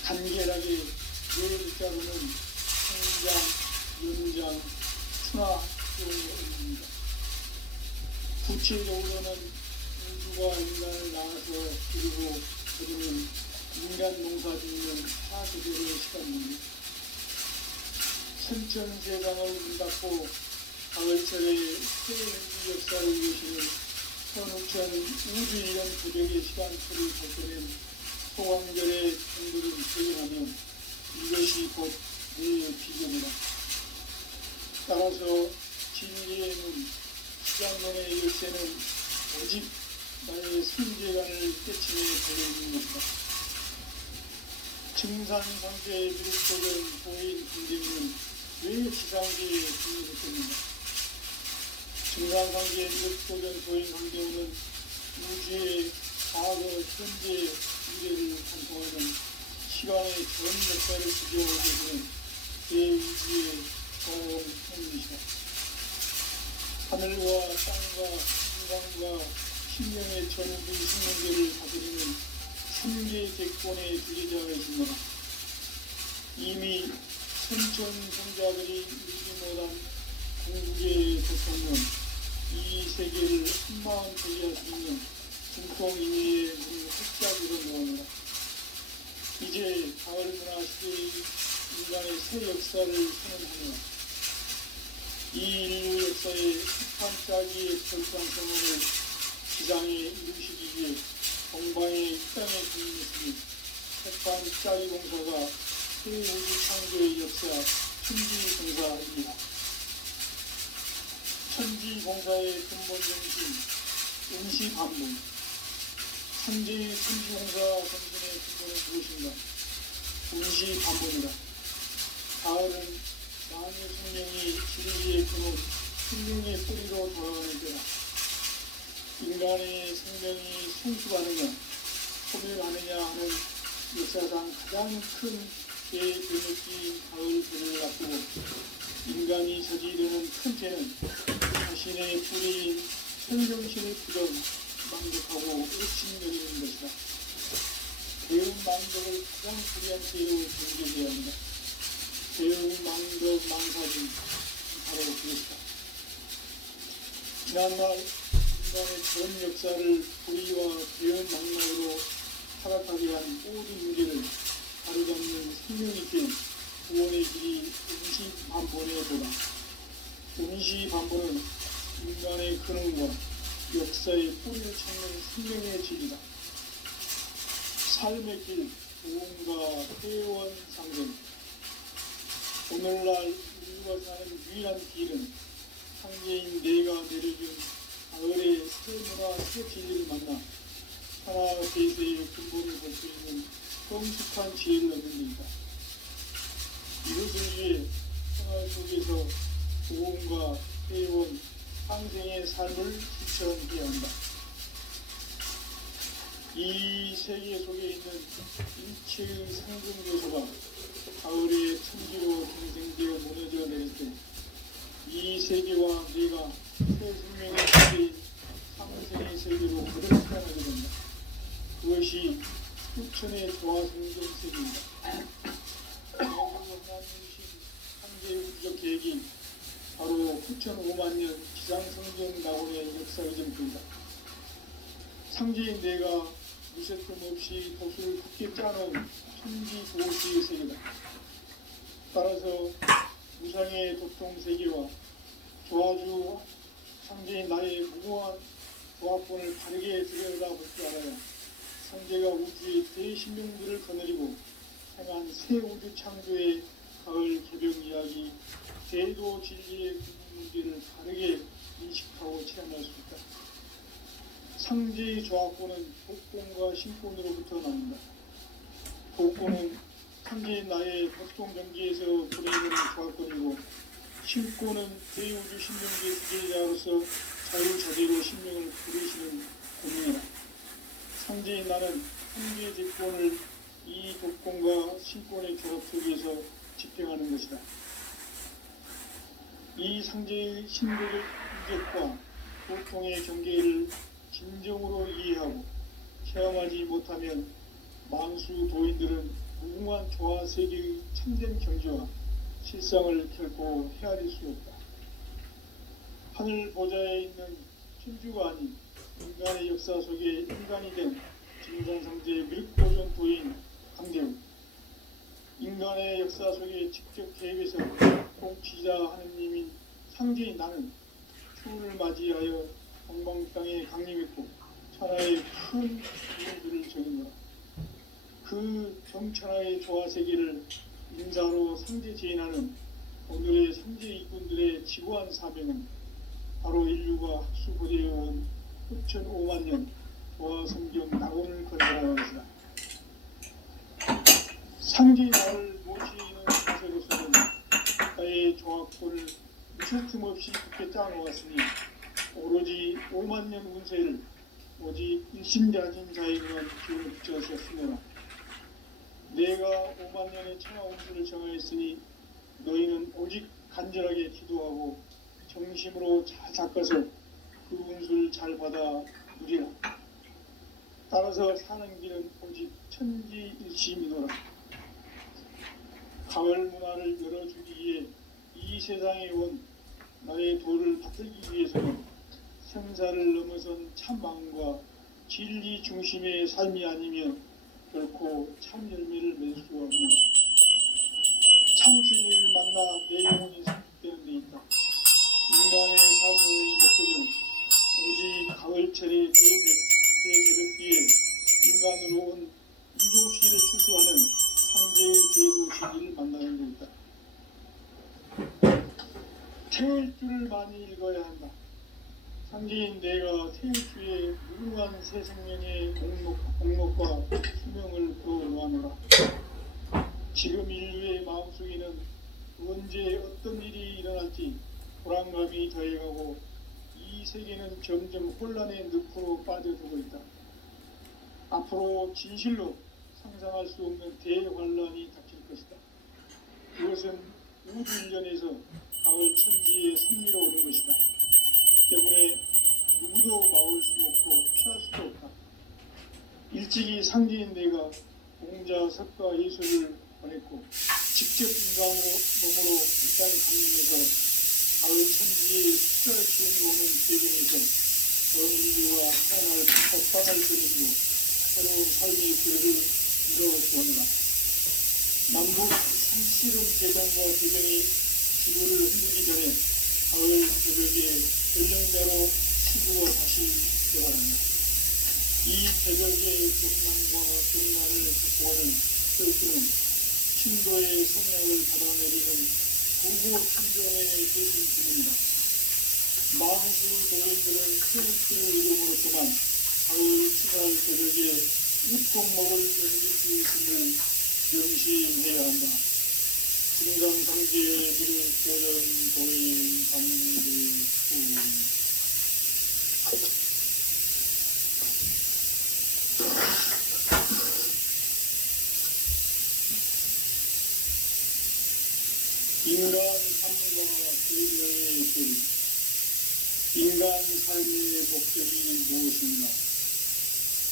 간결하게 네 글자로는 성장, 연장, 순화 등을 의미합니다. 구체적으로는 천주가 인간을 낳아서 기르고 거두는 인간 농사 짓는 사계절의 시간입니다. 천천세상을 문 닫고 가을철에 새우주 역사를 이루시는 선우천 우주이런 부족의 시간표를 발견한 소왕절의 정도를 표현하면 이것이 곧 내 비전이다. 따라서 진리의 문, 시장론의 열쇠는 오직 나의 성재관을 깨침에 달려있는 것이다. 증산상제의 비롯된 보인 경쟁은 왜 지상계에 등장했겠는가? 증산상제의 비롯된 보인 경쟁은 우주의 과거, 현재, 미래를 관통하는 시간의 전 역사를 지켜오고 계시는 대우주의 자원 행위이시다. 하늘과 땅과 인간과 신령의 전부 생명계를 다스리는 삼계 객권의 주제자이십니다. 이미 선천성자들이 이루지 못한 궁극의 대통령, 이 세계를 한마음 되게 할 수 있는 중통인의의 문을 활짝 열어놓습니다. 이제 가을 문화 시대의 인간의 새 역사를 선언하며 이 인류 역사의 한반짜기의 결정성을 지상에 이루시기 위해 동방의 땅에 주인했으니 한반짜기 공사가 새 우주 창조의 역사 천지공사입니다. 천지공사의 근본 정신, 응시반문. 상제의 천지공사 정신의 근본은 무엇인가? 응시반문이다. 가을은 만유 생명이 진리의 근원, 생명의 뿌리로 돌아가는 때다. 인간의 생명이 성숙하느냐, 소멸하느냐 하는 역사상 가장 큰 대변혁기인 가을 변을 앞두고 인간이 저지르는 큰 죄는 자신의 뿌리인 성정신을 부정 망덕하고 의심여기는 것이다. 배운 망덕을 가장 불리한 죄로 경계해야 한다. 배운 망덕 망사진 바로 그것이다. 지난날 인간의 전 역사를 불의와 배운 망락으로 타락하게 한 모든 문제를 바로잡는 생명있게 구원의 길이 응시반본에 도다. 응시반본은 인간의 근원과 역사의 뿌리를 찾는 생명의 진리다. 삶의 길, 도움과 회원 상생. 오늘날 인류가 사는 유일한 길은 상제인 내가 내려준 가을의 새 문화, 새 진리를 만나 하나 대세의 근본을 볼 수 있는 성숙한 지혜를 얻는 일이다. 이것을 위해 생활 속에서 도움과 회원, 상생의 삶을 실천해야 한다. 이 세계 속에 있는 일체의 상금 요소가 가을의 천지로 경생되어 무너져 내릴 때 이 세계와 내가 새 생명의 세계인 상생의 세계로 그대로 태어나게 된다. 그것이 후천의 조화성경 세계입니다. 하나님이신 상제의 우주적 계획이 바로 후천 5만 년 지상성경 낙원의 역사의 점표이다. 상제인 내가 무색금 없이 도수를 굳게 짜놓은 천지 도시의 세계다. 따라서 무상의 도통 세계와 조화주 상제인 나의 무모한 조합본을 바르게 들여다볼 줄 알아야 상제가 우주의 대신명들을 거느리고 행한 새 우주 창조의 가을 개벽 이야기, 대도 진리의 문제를 바르게 인식하고 체험할 수 있다. 상제의 조합본은 복권과 신권으로부터 나온다. 복권은 상제인 나의 보통 경기에서 보내는 조합권이고, 신권은 대우주 신명계 주제자로서 자유자재로 신명을 부르시는 공명이다. 상제인 나는 상제의 대권을 이 복권과 신권의 조합 속에서 집행하는 것이다. 이 상제의 신도적 인격과 보통의 경계를 진정으로 이해하고 체험하지 못하면 만수 도인들은 무궁한 조화 세계의 참된 경지와 실상을 결코 헤아릴 수 없다. 하늘 보좌에 있는 천주가 아닌 인간의 역사 속에 인간이 된 진상상제의 밀고전 부인 강대우. 인간의 역사 속에 직접 계획해서 통치자 하느님인 상제인 나는 추운을 맞이하여 동방 땅에 강림했고 천하의 큰 이름들을 정했노라. 그 정천하의 조화세계를 인사로 상제 제인하는 오늘의 상제 이군들의 지구한 사명은 바로 인류가 학수고대해온 9,500만 년 조화성경 낙원을 건설하는 것이다. 상제의 나를 모시는 자세로서는 나의 조합권을 무슨 틈없이 굳게 짜놓았으니 오로지 5만 년 운세를 오직 일심자진 자에게만 기운을 붙여주었으므로 내가 5만 년의 천하 운수를 정하였으니 너희는 오직 간절하게 기도하고 정심으로 잘 닦아서 그 운수를 잘 받아 누리라. 따라서 사는 길은 오직 천지일심이노라. 가을 문화를 열어주기 위해 이 세상에 온 나의 도를 받들기 위해서는 생사를 넘어선 참 마음과 진리 중심의 삶이 아니면 결코 참 열매를 맺을 수가 없노라. 참 진리를 만나 내 영혼이 성숙되는 데 있다. 인간의 삶의 목적은 오직 가을철의 대개벽비에 인간으로 온 인종씨를 추수하는 상제의 제도시기를 만나는 데 있다. 태일주를 많이 읽어야 한다. 상제인 내가 태일주의 무궁한 새 생명의 목록과 수명을 그어놓아노라. 지금 인류의 마음속에는 언제 어떤 일이 일어날지 불안감이 더해가고 이 세계는 점점 혼란의 늪으로 빠져들고 있다. 앞으로 진실로 상상할 수 없는 대환란이 닥칠 것이다. 그것은 우주 일련에서 가을 천지의 섭리로 오는 것이다. 때문에 누구도 막을 수 없고 피할 수도 없다. 일찍이 상제인 내가 공자, 석가, 예수를 보냈고 직접 인간으로 몸으로 이 땅에 강림해서 가을 천지의 숫자를 키워오는 계정에서 전 인류가 태어날 법방을 그리고 새로운 삶의 길을 이루어주오느라. 남북 상씨름 계정과 계정이 지구를 흔들기 전에 가을 새벽에 전령자로 지구가 다시 개발한다. 이 새벽의 경난과 경난을 극복하는 철수는 신도의 성향을 받아내리는 구호 충전의 대신 주문이다. 만수 도인들은 철수를 이름으로서만 가을 추살 새벽에 육통목을 넘길 수 있음을 명심해야 한다. 중상상제의 길결연 도인 강대후. 인간 삶과 계명의 소리. 인간 삶의 목적이 무엇인가?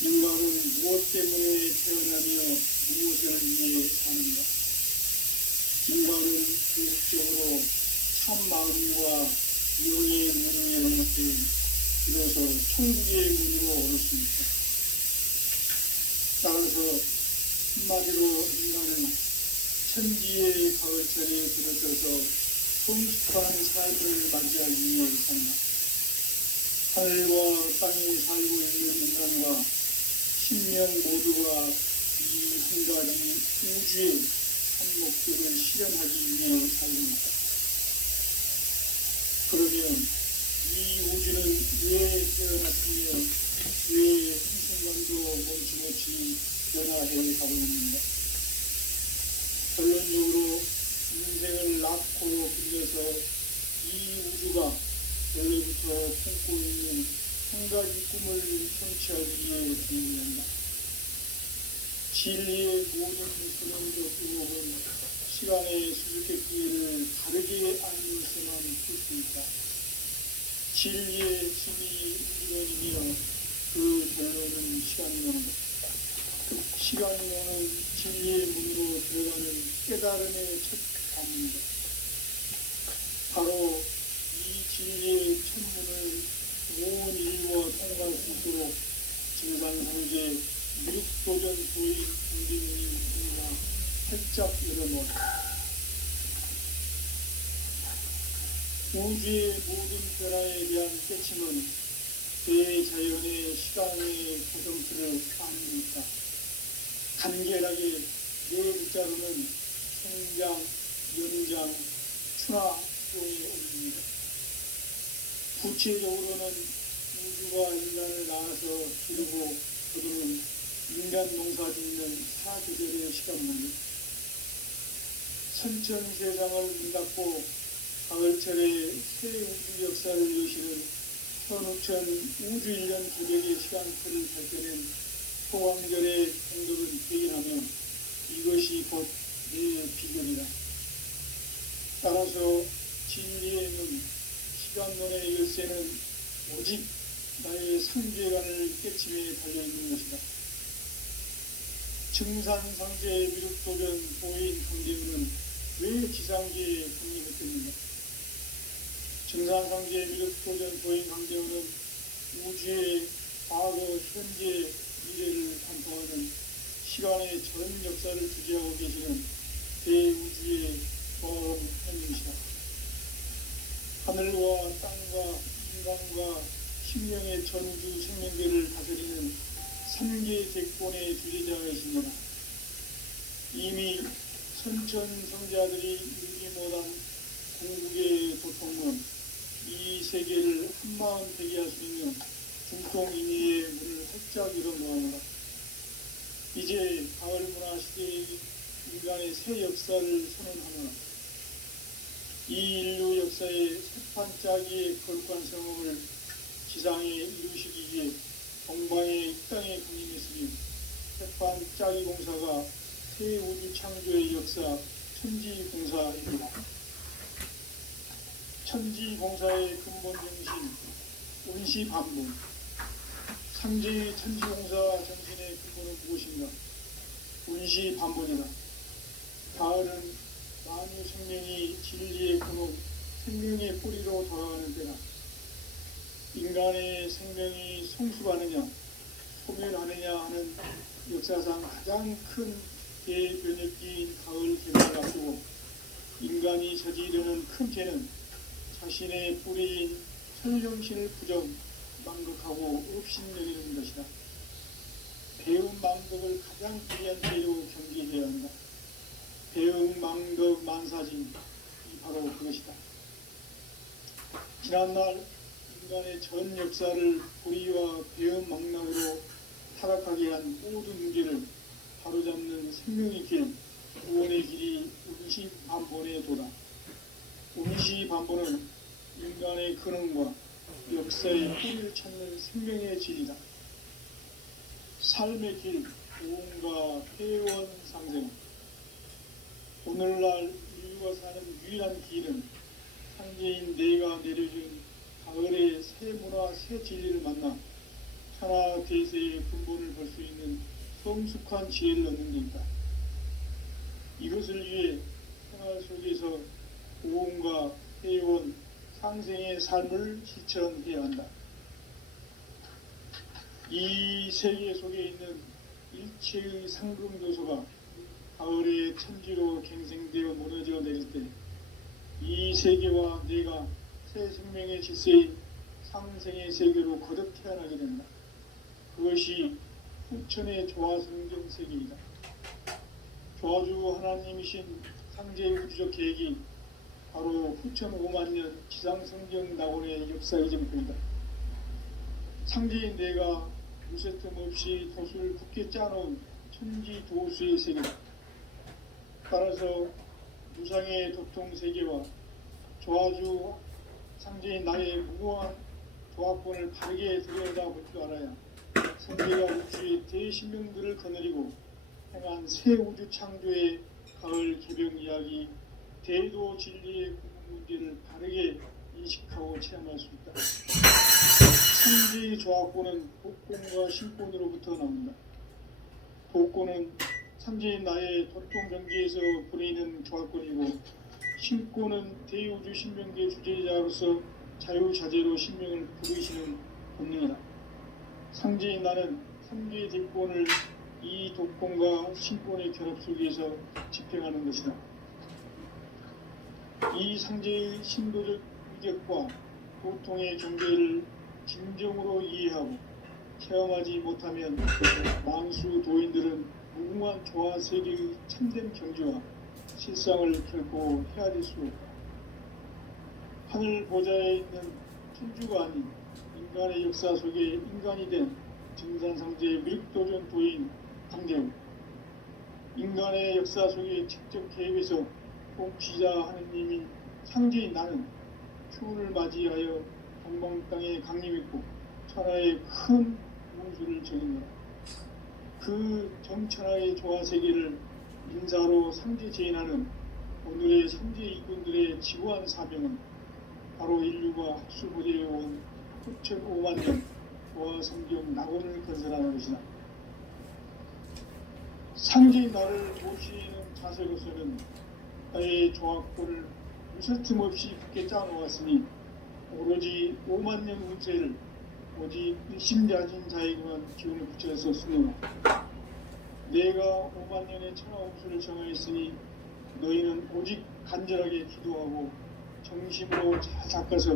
인간은 무엇 때문에 태어나며 무엇을 위해 사는가? 인간은 궁극적으로 참 마음과 영의 문을 여는 때 비로소 천국의 문으로 올 수 있다. 따라서 한마디로 인간은 천지의 가을철에 들어서서 성숙한 삶을 맞이하기 위해 산다. 하늘과 땅에 살고 있는 인간과 신명 모두가 이 한 가지 우주의 한 목적을 실현하기 위해 살립니다. 그러면 이 우주는 왜 태어났으며 왜 한순간도 멈춤없이 변화해 가고 있는가? 결론적으로 인생을 낳고 빌려서 이 우주가 원래부터 품고 있는 한 가지 꿈을 성취하기 위해 진행한다. 진리의 모든 근원적 의혹은 시간의 수수께끼를 다르게 알면서만 풀 수 있다. 진리의 힘이 이론이며 그 결론은 시간이론이다. 시간이론은 진리의 문으로 들어가는 깨달음의 첫 관문이다. 바로 이 진리의 천문을 온 인류와 통과할 수 우주의 모든 변화에 대한 깨침은 대자연의 시간의 구성틀을 아닙니까? 간결하게 네 글자로는 생장, 연장, 추나 등에 올립니다. 구체적으로는 우주가 인간을 낳아서 기르고 거두는 인간 농사 짓는 사계절의 시간입니다. 선천세상을 문 닫고 가을철에 새 우주 역사를 여시는 현우천 우주 1년 조력의 시간표를 밝혀낸 소왕절의 공덕은 대견하며 이것이 곧 내 비결이다. 따라서 진리의 눈, 시간론의 열쇠는 오직 나의 상계관을 깨침에 달려있는 것이다. 증산상제의 미륵도전 보인 강대우는 왜 지상계에 국립했겠는가? 증산상제의 미륵도전 보인 강대우는 우주의 과거, 현재, 미래를 관통하는 시간의 전 역사를 주재하고 계시는 대우주의 범현님이시다. 하늘과 땅과 인간과 신명의 전주 생명계를 다스리는 3계 대권의 주재자이십니다. 이미 선천성자들이 이루지 못한 궁극의 도통론, 이 세계를 한마음 되게 할 수 있는 중통인의의 문을 활짝 열어놓아라. 이제 가을문화 시대의 인간의 새 역사를 선언하노라. 이 인류 역사의 새판짜기의 거룩한 성공을 지상에 이루시기 위해 동방의 이 땅에 강림했으니 새판짜기 공사가 새 우주 창조의 역사 천지공사입니다. 천지공사의 근본 정신, 운시반문. 상제의 천지공사 정신의 근본은 무엇인가? 운시반문이다. 가을은 만유 생명이 진리의 근원, 생명의 뿌리로 돌아가는 때다. 인간의 생명이 성숙하느냐, 소멸하느냐 하는 역사상 가장 큰 대변혁기인 가을 개막을 앞두고 인간이 저지르는 큰 죄는 자신의 뿌리인 천정신을 부정, 망극하고 업신여기는 것이다. 배움 망덕을 가장 귀한 죄로 경계해야 한다. 배움 망덕 만사진, 이 바로 그것이다. 지난날 인간의 전 역사를 불의와 배움 망락으로 타락하게 한 모든 문제를 바로잡는 생명의 길, 구원의 길이 운시반본의 도다. 운시반본은 인간의 근원과 역사의 뿌리를 찾는 생명의 질이다. 삶의 길, 구원과 회원 상생. 오늘날 인류가 사는 유일한 길은 상제인 내가 내려준 가을의 새 문화, 새 진리를 만나 천하 대세의 근본을 볼 수 있는 성숙한 지혜를 얻는 데 있다. 이것을 위해 생활 속에서 구원과 회원, 상생의 삶을 실천해야 한다. 이 세계 속에 있는 일체의 상금교소가 가을의 천지로 갱생되어 무너져 내릴 때 이 세계와 내가 새 생명의 질서인 상생의 세계로 거듭 태어나게 된다. 그것이 후천의 조화성경 세계이다. 조화주 하나님이신 상제의 우주적 계획이 바로 후천 5만 년 지상성경 낙원의 역사의 점표이다. 상제인 내가 무쇠틈 없이 도수를 굳게 짜놓은 천지 도수의 세계다. 따라서 무상의 도통 세계와 조화주 상제인 나의 무고한 조합권을 바르게 들여다볼 줄 알아야 상제가 우주의 대신명들을 거느리고 행한 새 우주 창조의 가을 개병 이야기, 대도 진리의 구분 문제를 바르게 인식하고 체험할 수 있다. 상제의 조합권은 복권과 신권으로부터 나온다. 복권은 상제인 나의 도통 경계에서 보내는 조합권이고, 신권은 대우주 신명계 주제자로서 자유자재로 신명을 부르시는 본능이다. 상제인 나는 3개의 대권을 이 독권과 신권의 결합 속에서 집행하는 것이다. 이 상제의 신도적 이격과 고통의 경계를 진정으로 이해하고 체험하지 못하면 만수 도인들은 무궁한 조화 세계의 참된 경지와 실상을 결코 헤아릴 수 없다. 하늘 보좌에 있는 천주가 아닌 인간의 역사 속에 인간이 된 증산상제의 미륵도전 도인 강대우, 인간의 역사 속에 직접 개입해서 통치자 하느님인 상제인 나는 추운을 맞이하여 동방 땅에 강림했고 천하의 큰 문수를 적이노라. 그 정천하의 조화세계를 인사로 상제 제인하는 오늘의 상제 이군들의 지구한 사명은 바로 인류가 학수고대에 온 9,500만 년 조화성경 낙원을 건설하는 것이다. 상제인 나를 도시에는 자세로서는 나의 조합권을 무설틈 없이 굳게 짜놓았으니 오로지 5만 년 운세를 오직 일심자진 자에게만 기운을 붙여서 쓰노라. 내가 5만 년의 천하홍수를 정하였으니 너희는 오직 간절하게 기도하고 정심으로 잘 닦아서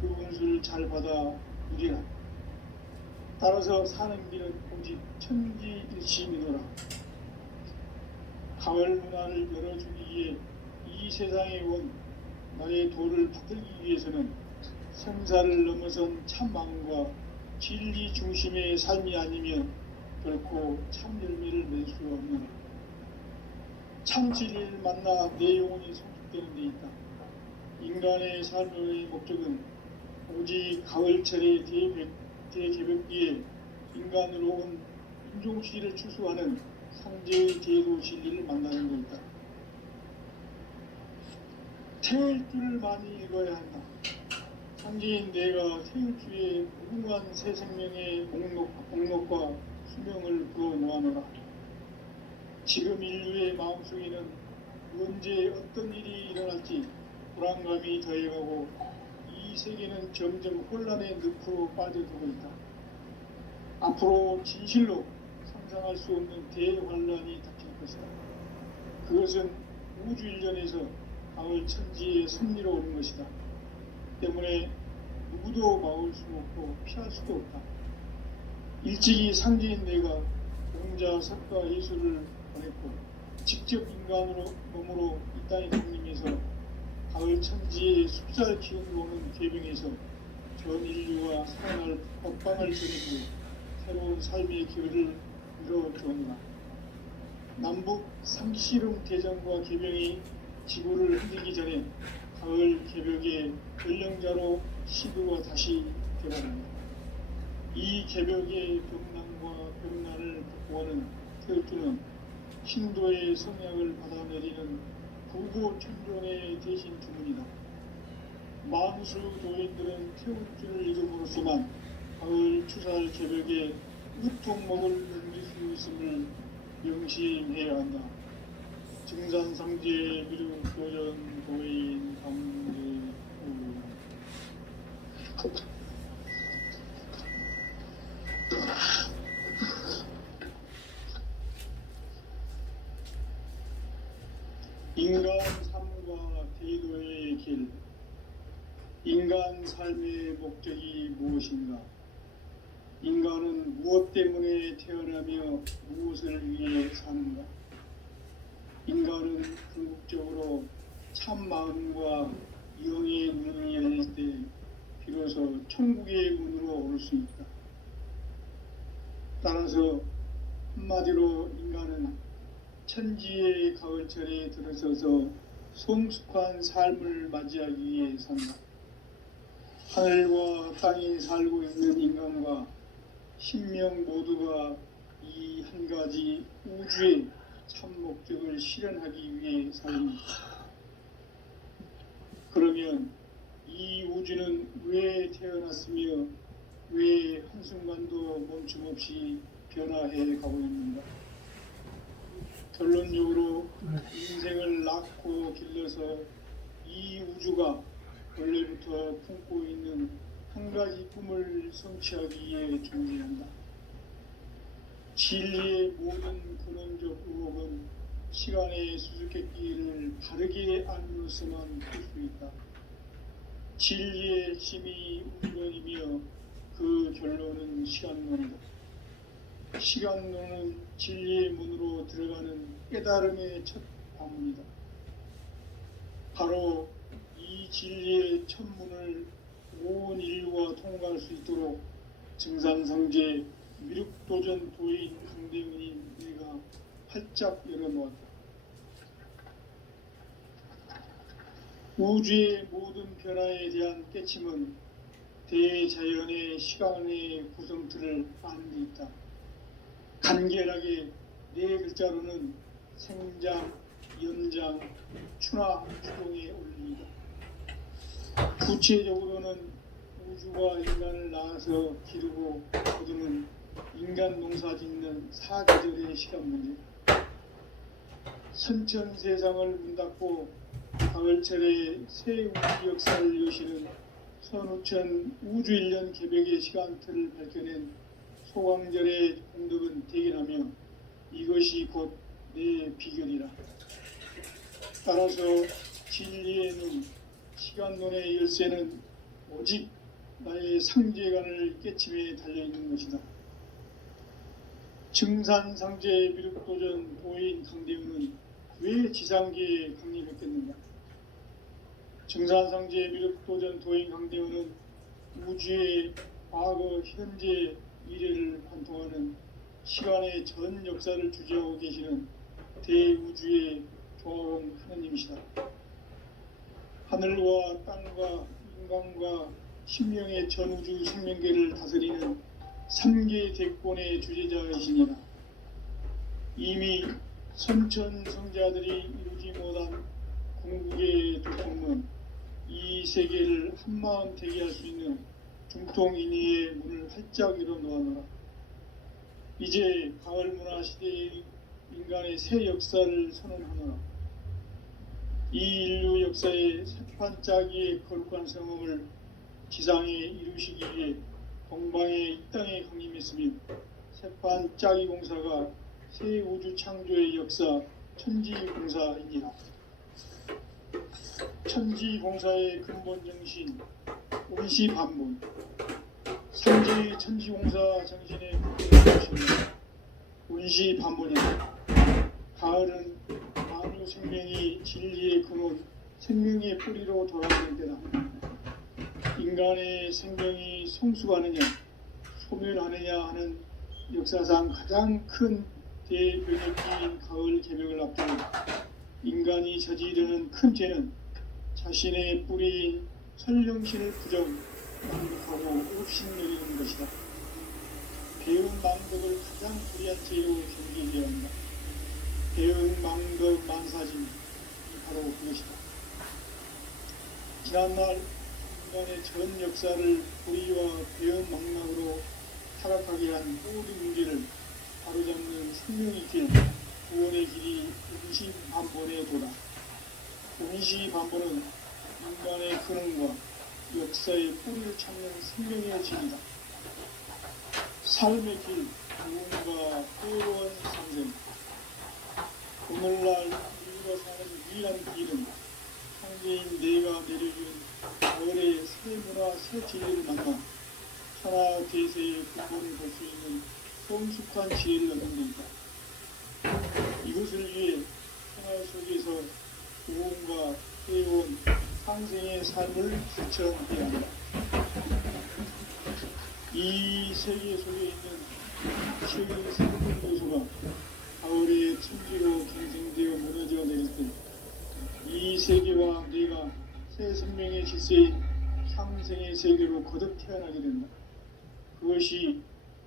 그 운수를 잘 받아 누리라. 따라서 사는 길은 오직 천지일심이노라. 가을 문화를 열어주기 위해 이 세상에 온 나의 도를 받들기 위해서는 생사를 넘어선 참 마음과 진리 중심의 삶이 아니면 결코 참 열매를 낼 수 없는 참 진리를 만나 내 영혼이 성숙되는 데 있다. 인간의 삶의 목적은 오직 가을철의 대개벽기에 인간으로 온 인종시를 추수하는 상제의 대도 진리를 만나는 것이다. 태울 줄을 많이 읽어야 한다. 상제인 내가 태울 주의 무궁한 새 생명의 목록과 수명을 그어 놓아노라. 지금 인류의 마음속에는 언제 어떤 일이 일어날지 불안감이 더해가고 이 세계는 점점 혼란의 늪으로 빠져들고 있다. 앞으로 진실로 상상할 수 없는 대환란이 닥칠 것이다. 그것은 우주 일련에서 가을 천지의 섭리로 오는 것이다. 때문에 누구도 막을 수 없고 피할 수도 없다. 일찍이 상제인 내가 공자, 석가, 예수를 보냈고 직접 인간으로 몸으로 이 땅에 강림해서 가을 천지의 숲살 기운을 오는 계명에서 전 인류와 살아날 법방을 전해주고 새로운 삶의 기회를 이뤄주었노라. 남북 상씨름 대전과 개병이 지구를 흔들기 전에 가을 개벽의 연령자로 시도가 다시 개발합니다. 이 개벽의 병난과 병난을 극복하는 태극주는 신도의 성약을 받아내리는 부고천종의 대신 주문이다. 만수 도인들은 태극주를 이름으로서만 가을 추살 개벽의 우통목을 넘길 수 있음을 명심해야 한다. 증산상제 미륵도전 도인 강대우. 인간 삶과 대도의 길. 인간 삶의 목적이 무엇인가? 인간은 무엇 때문에 태어나며 무엇을 위해 사는가? 인간은 궁극적으로 참 마음과 영의 문을 열릴 때 비로소 천국의 문으로 오를 수 있다. 따라서 한마디로 인간은 천지의 가을철에 들어서서 성숙한 삶을 맞이하기 위해 산다. 하늘과 땅에 살고 있는 인간과 신명 모두가 이 한 가지 우주의 참 목적을 실현하기 위해 삽니다. 그러면 이 우주는 왜 태어났으며 왜 한순간도 멈춤 없이 변화해 가고 있는가? 결론적으로 인생을 낳고 길러서 이 우주가 원래부터 품고 있는 한 가지 꿈을 성취하기 위해 존재한다. 진리의 모든 근원적 의혹은 시간의 수수께끼를 바르게 알므로서만 풀 수 있다. 진리의 힘이 운명이며 그 결론은 시간론이다. 시간론은 진리의 문으로 들어가는 깨달음의 첫 방문이다. 바로 이 진리의 첫 문을 온 인류가 통과할 수 있도록 증산성제 미륵도전 도인 강대훈이 내가 활짝 열어놓았다. 우주의 모든 변화에 대한 깨침은 대자연의 시간의 구성틀을 아는 데 있다. 간결하게 네 글자로는 생장, 연장, 추나 추동에 올립니다. 구체적으로는 우주가 인간을 낳아서 기르고 거두는 인간 농사 짓는 사계절의 시간 문제. 선천 세상을 문 닫고 가을철에 새 우주 역사를 여시는 선우천 우주일년 개벽의 시간틀을 밝혀낸 소강절의 공덕은 대견하며 이것이 곧 내 비결이라. 따라서 진리의 눈, 시간론의 열쇠는 오직 나의 상제관을 깨침에 달려있는 것이다. 증산상제 미륵도전 도인 강대훈은 왜 지상계에 강림했겠는가? 증산상제 미륵도전 도인 강대훈은 우주의 과거, 현재, 미래를 관통하는 시간의 전 역사를 주재하고 계시는 대우주의 조화원 하느님이시다. 하늘과 땅과 인간과 신명의 전우주 생명계를 다스리는 3계 대권의 주제자이시니라. 이미 선천성자들이 이루지 못한 궁극의 도통문, 이 세계를 한마음 되게 할 수 있는 중통인의의 문을 활짝 열어놓아노라. 이제 가을문화 시대의 인간의 새 역사를 선언하노라. 이 인류 역사의 새판짜기의 거룩한 성음을 지상에 이루시기 위해 동방의 이 땅에 강림했으며 새판짜기 공사가 새 우주 창조의 역사 천지공사입니다. 천지공사의 근본 정신 온시반문, 상제의 천지공사 정신의 근본 정신은 온시반문이다. 가을은 만유 생명이 진리의 근원, 생명의 뿌리로 돌아오는 때다. 인간의 생명이 성숙하느냐, 소멸하느냐 하는 역사상 가장 큰 대변혁기인 가을 개벽을 앞두고 인간이 저지르는 큰 죄는 자신의 뿌리인 설령신을 부정, 만족하고 옵신여기는 것이다. 배운 망덕을 가장 불의한 죄로 경계해야 한다. 배운 망덕 만사진이 바로 그것이다. 지난날 인간의 전 역사를 불의와 배운 망락으로 타락하게 한 모든 문제를 바로잡는 생명의 길, 구원의 길이 운시반본의 도다. 운시반본은 인간의 근원과 역사의 뿌리를 찾는 생명의 길이다. 삶의 길, 구원과 새로운 상생. 오늘날 우리가 사는 유일한 길은 상제인 내가 내려준 가을의 새 문화, 새 진리를 만나 천하 대세의 근본을 볼 수 있는 성숙한 지혜를 얻는 것이다. 이것을 위해 생활 속에서 구원과 회원, 상생의 삶을 실천해야 한다. 이 세계 속에 있는 최근 생존 요소가 가을의 천지로 경생되어 무너져 내릴 때 이 세계와 내가 새 생명의 질서인 상생의 세계로 거듭 태어나게 된다. 그것이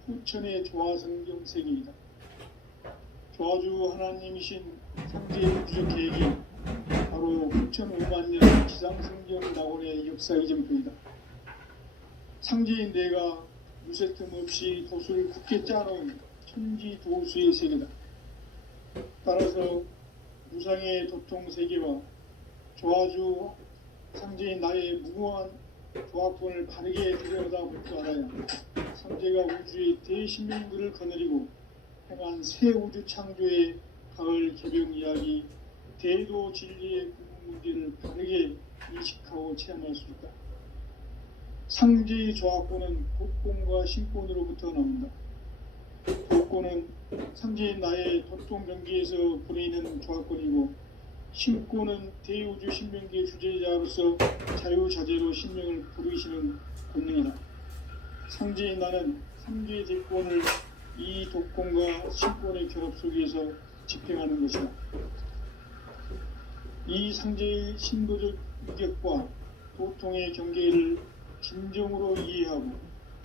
후천의 조화성경 세계이다. 조화주 하나님이신 상제의 우주적 계획이 바로 9,500년 지상성경 낙원의 역사의 전표이다. 상제인 내가 무쇠틈 없이 도수를 굳게 짜놓은 천지도수의 세계다. 따라서 무상의 도통 세계와 조화주 상제인 나의 무궁한 조합권을 바르게 들여다볼 줄 알아야 상제가 우주의 대신명들을 거느리고 행한 새 우주 창조의 가을 개벽 이야기, 대도 진리의 구분 문제를 바르게 인식하고 체험할 수 있다. 상제의 조합권은 복권과 신권으로부터 나온다. 복권은 상제의 나의 도통 경기에서 부리는 조합권이고, 신권은 대우주 신명기의 주제자로서 자유자재로 신명을 부르시는 권능이다. 상제의 나는 상제의 대권을 이 독권과 신권의 결합 속에서 집행하는 것이다. 이 상제의 신도적 위격과 도통의 경계를 진정으로 이해하고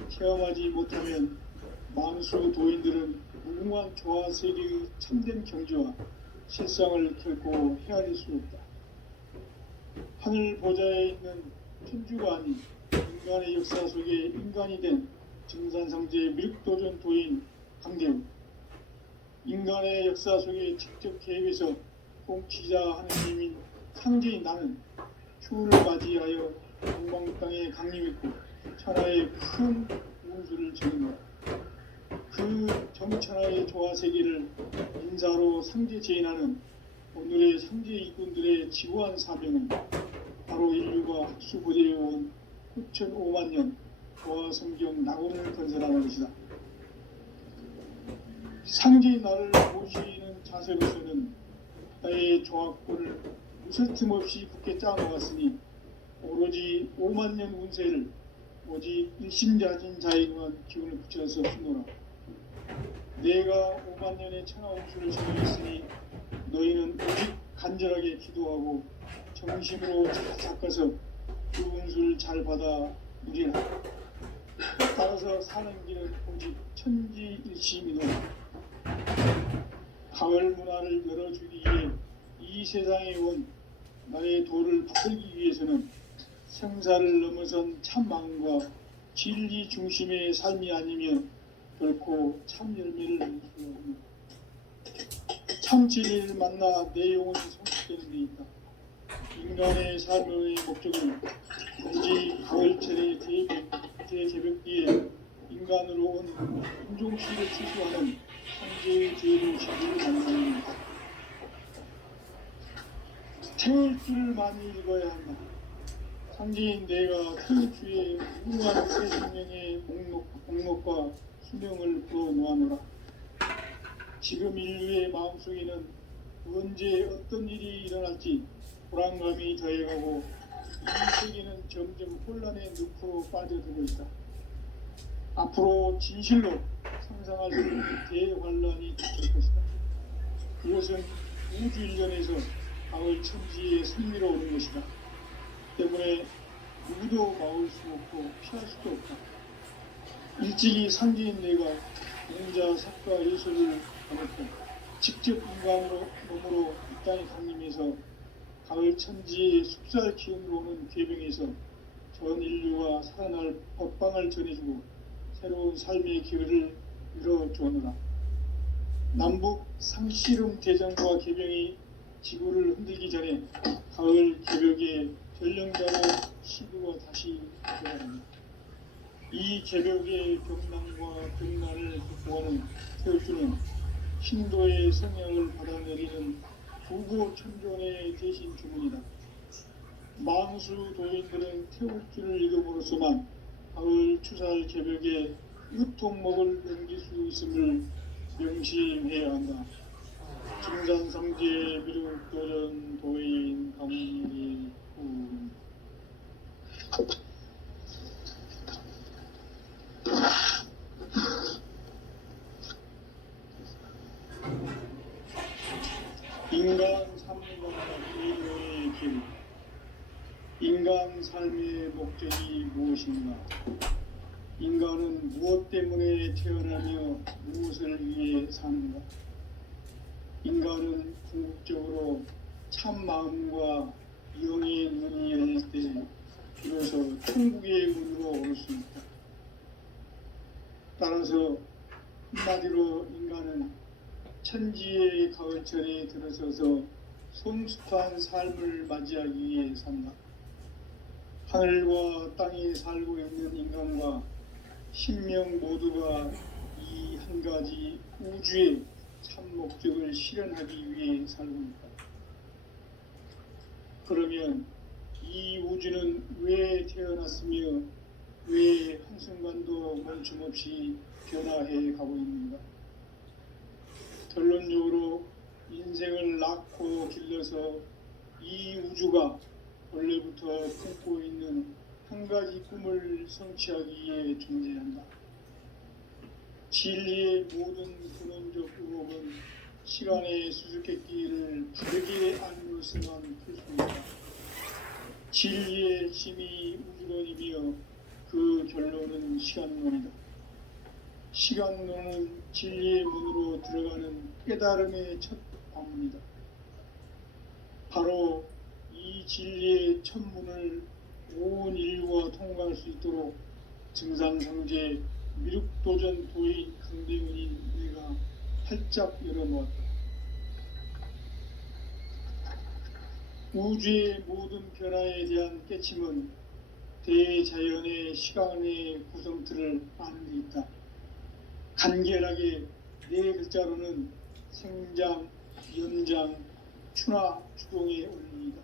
체험하지 못하면 만수 도인들은 무궁한 조화 세계의 참된 경지와 실상을 결코 헤아릴 수 없다. 하늘 보좌에 있는 천주가 아닌 인간의 역사 속에 인간이 된 증산상제의 밀도전 도인 강대우, 인간의 역사 속에 직접 개입해서 통치자 하느님인 상제인 나는 추후를 맞이하여 동방 땅에 강림했고 천하의 큰 운수를 전한다. 그 정천하의 조화 세계를 인사로 상제 제인하는 오늘의 상제 이군들의 지구한 사명은 바로 인류가 학수고대해온 9,500만 년 조화 성경 낙원을 건설하는 것이다. 상제의 나를 모시는 자세로서는 나의 조합권을 무설틈 없이 굳게 짜놓았으니 오로지 5만 년 운세를 오직 일심자진 자에게만 기운을 붙여서 쓰노라. 내가 5만 년의 천하 운수를 정했으니 너희는 오직 간절하게 기도하고 정심으로 닦아서 그 운수를 잘 받아 누리라. 따라서 사는 길은 오직 천지일심이노라. 가을 문화를 열어주기 위해 이 세상에 온 나의 도를 붙들기 위해서는 생사를 넘어선 참 마음과 진리 중심의 삶이 아니면 결코 참 열매를 낼 수 없는 참 진리를 만나 내 영혼이 성숙되는 데 있다. 인간의 삶의 목적은 오직 가을철의 대개벽기에 인간으로 온 인종시를 추수하는 상제의 제일의 시기를 만나는 것이다. 태울 줄을 많이 읽어야 한다. 상제인 내가 태울주의 무궁한 새 생명의 목록과 수명을 풀어놓아노라. 지금 인류의 마음속에는 언제 어떤 일이 일어날지 불안감이 더해가고 이 세계는 점점 혼란의 늪으로 빠져들고 있다. 앞으로 진실로 상상할 수 없는 대환란이 닥칠 것이다. 그것은 우주 일련에서 가을 천지에 승리로오는 것이다. 때문에 누구도 막을 수 없고 피할 수도 없다. 일찍이 상제인 내가 공자, 석가, 예술을 받았고 직접 인간으로 몸으로 이 땅에 강림해서 가을 천지의 숲살 기운으로 오는 궤병에서 전 인류와 살아날 법방을 전해주고 새로운 삶의 기회를 열어주었노라. 남북 상씨름 대전과 개병이 지구를 흔들기 전에 가을 개벽의 전령자로 시구가 다시 되어갑니다. 이 개벽의 병난과 병난을 극복하는 태울주는 신도의 성향을 받아내리는 부고 천존의 대신 주문이다. 만수 도인들은 태울주를 읽음으로써만 가을 추살 개벽의 유통목을 넘길 수 있음을 명심해야 한다. 증산상제 미륵도전 도인 강리 후 인간 삶과 계도의 길. 인간 삶의 목적이 무엇인가? 인간은 무엇 때문에 태어나며 무엇을 위해 사는가? 인간은 궁극적으로 참 마음과 영의 문이 열릴 때 비로소 천국의 문으로 오를 수 있다. 따라서 한마디로 인간은 천지의 가을철에 들어서서 성숙한 삶을 맞이하기 위해 산다. 하늘과 땅에 살고 있는 인간과 신명 모두가 이 한 가지 우주의 참 목적을 실현하기 위해 살고 있다. 그러면 이 우주는 왜 태어났으며 왜 한순간도 멈춤없이 변화해 가고 있는가? 결론적으로 인생을 낳고 길러서 이 우주가 원래부터 품고 있는 한 가지 꿈을 성취하기 위해 존재한다. 진리의 모든 근원적 의혹은 시간의 수수께끼를 바르게 알므로서만 풀 수 있다. 진리의 힘이 우주론이며 그 결론은 시간론이다. 시간론은 진리의 문으로 들어가는 깨달음의 첫 방문이다. 바로 이 진리의 첫 문을 온 인류가 통과할 수 있도록 증산성제 미륵도전 도인 강대훈이 내가 활짝 열어놓았다. 우주의 모든 변화에 대한 깨침은 대자연의 시간의 구성틀을 아는 데 있다. 간결하게 네 글자로는 생장, 연장, 추나 추동의 원리이다.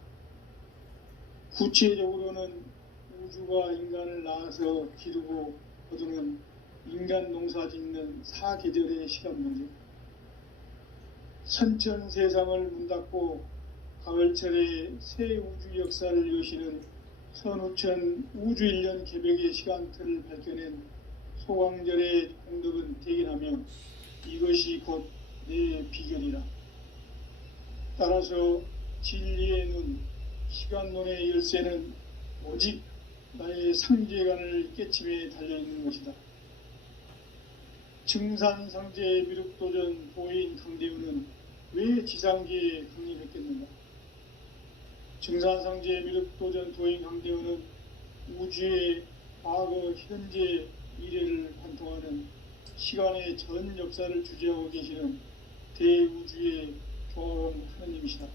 구체적으로는 우주가 인간을 낳아서 기르고 거두는 인간 농사 짓는 사계절의 시간 문제, 선천 세상을 문 닫고 가을철에 새 우주 역사를 여시는 선우천 우주일년 개벽의 시간틀을 밝혀낸 소광절의 공덕은 대견하며 이것이 곧 내 비결이라. 따라서 진리의 눈, 시간론의 열쇠는 오직 나의 상제관을 깨침에 달려있는 것이다. 증산상제 미륵도전 도인 강대훈은 왜 지상계에 강림했겠는가? 증산상제 미륵도전 도인 강대훈은 우주의 과거, 현재, 미래를 관통하는 시간의 전 역사를 주재하고 계시는 대우주의 조화로운 하느님이시다.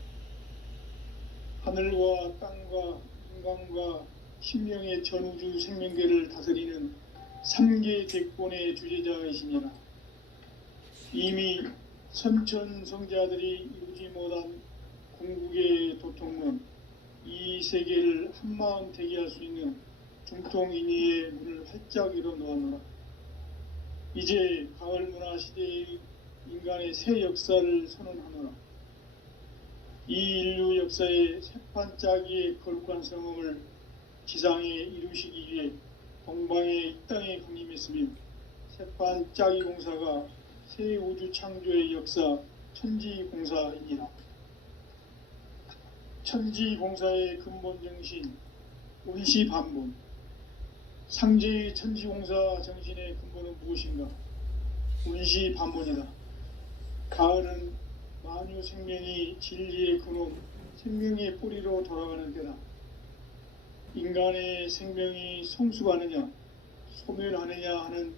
하늘과 땅과 인간과 신명의 전우주 생명계를 다스리는 3계 대권의 주제자이시니라. 이미 선천성자들이 이루지 못한 궁극의 도통문, 이 세계를 한마음 대기할 수 있는 중통인의의 문을 활짝 열어놓았노라. 이제 가을 문화 시대의 인간의 새 역사를 선언하노라. 이 인류 역사의 새판짜기의 거룩한 성음을 지상에 이루시기 위해 동방의 이 땅에 강림했으며 새판짜기 공사가 새 우주 창조의 역사 천지공사이니라. 천지공사의 근본 정신 운시반본, 상제의 천지공사 정신의 근본은 무엇인가? 운시반본이다. 가을은 만유 생명이 진리의 근원, 생명의 뿌리로 돌아가는 때다. 인간의 생명이 성숙하느냐, 소멸하느냐 하는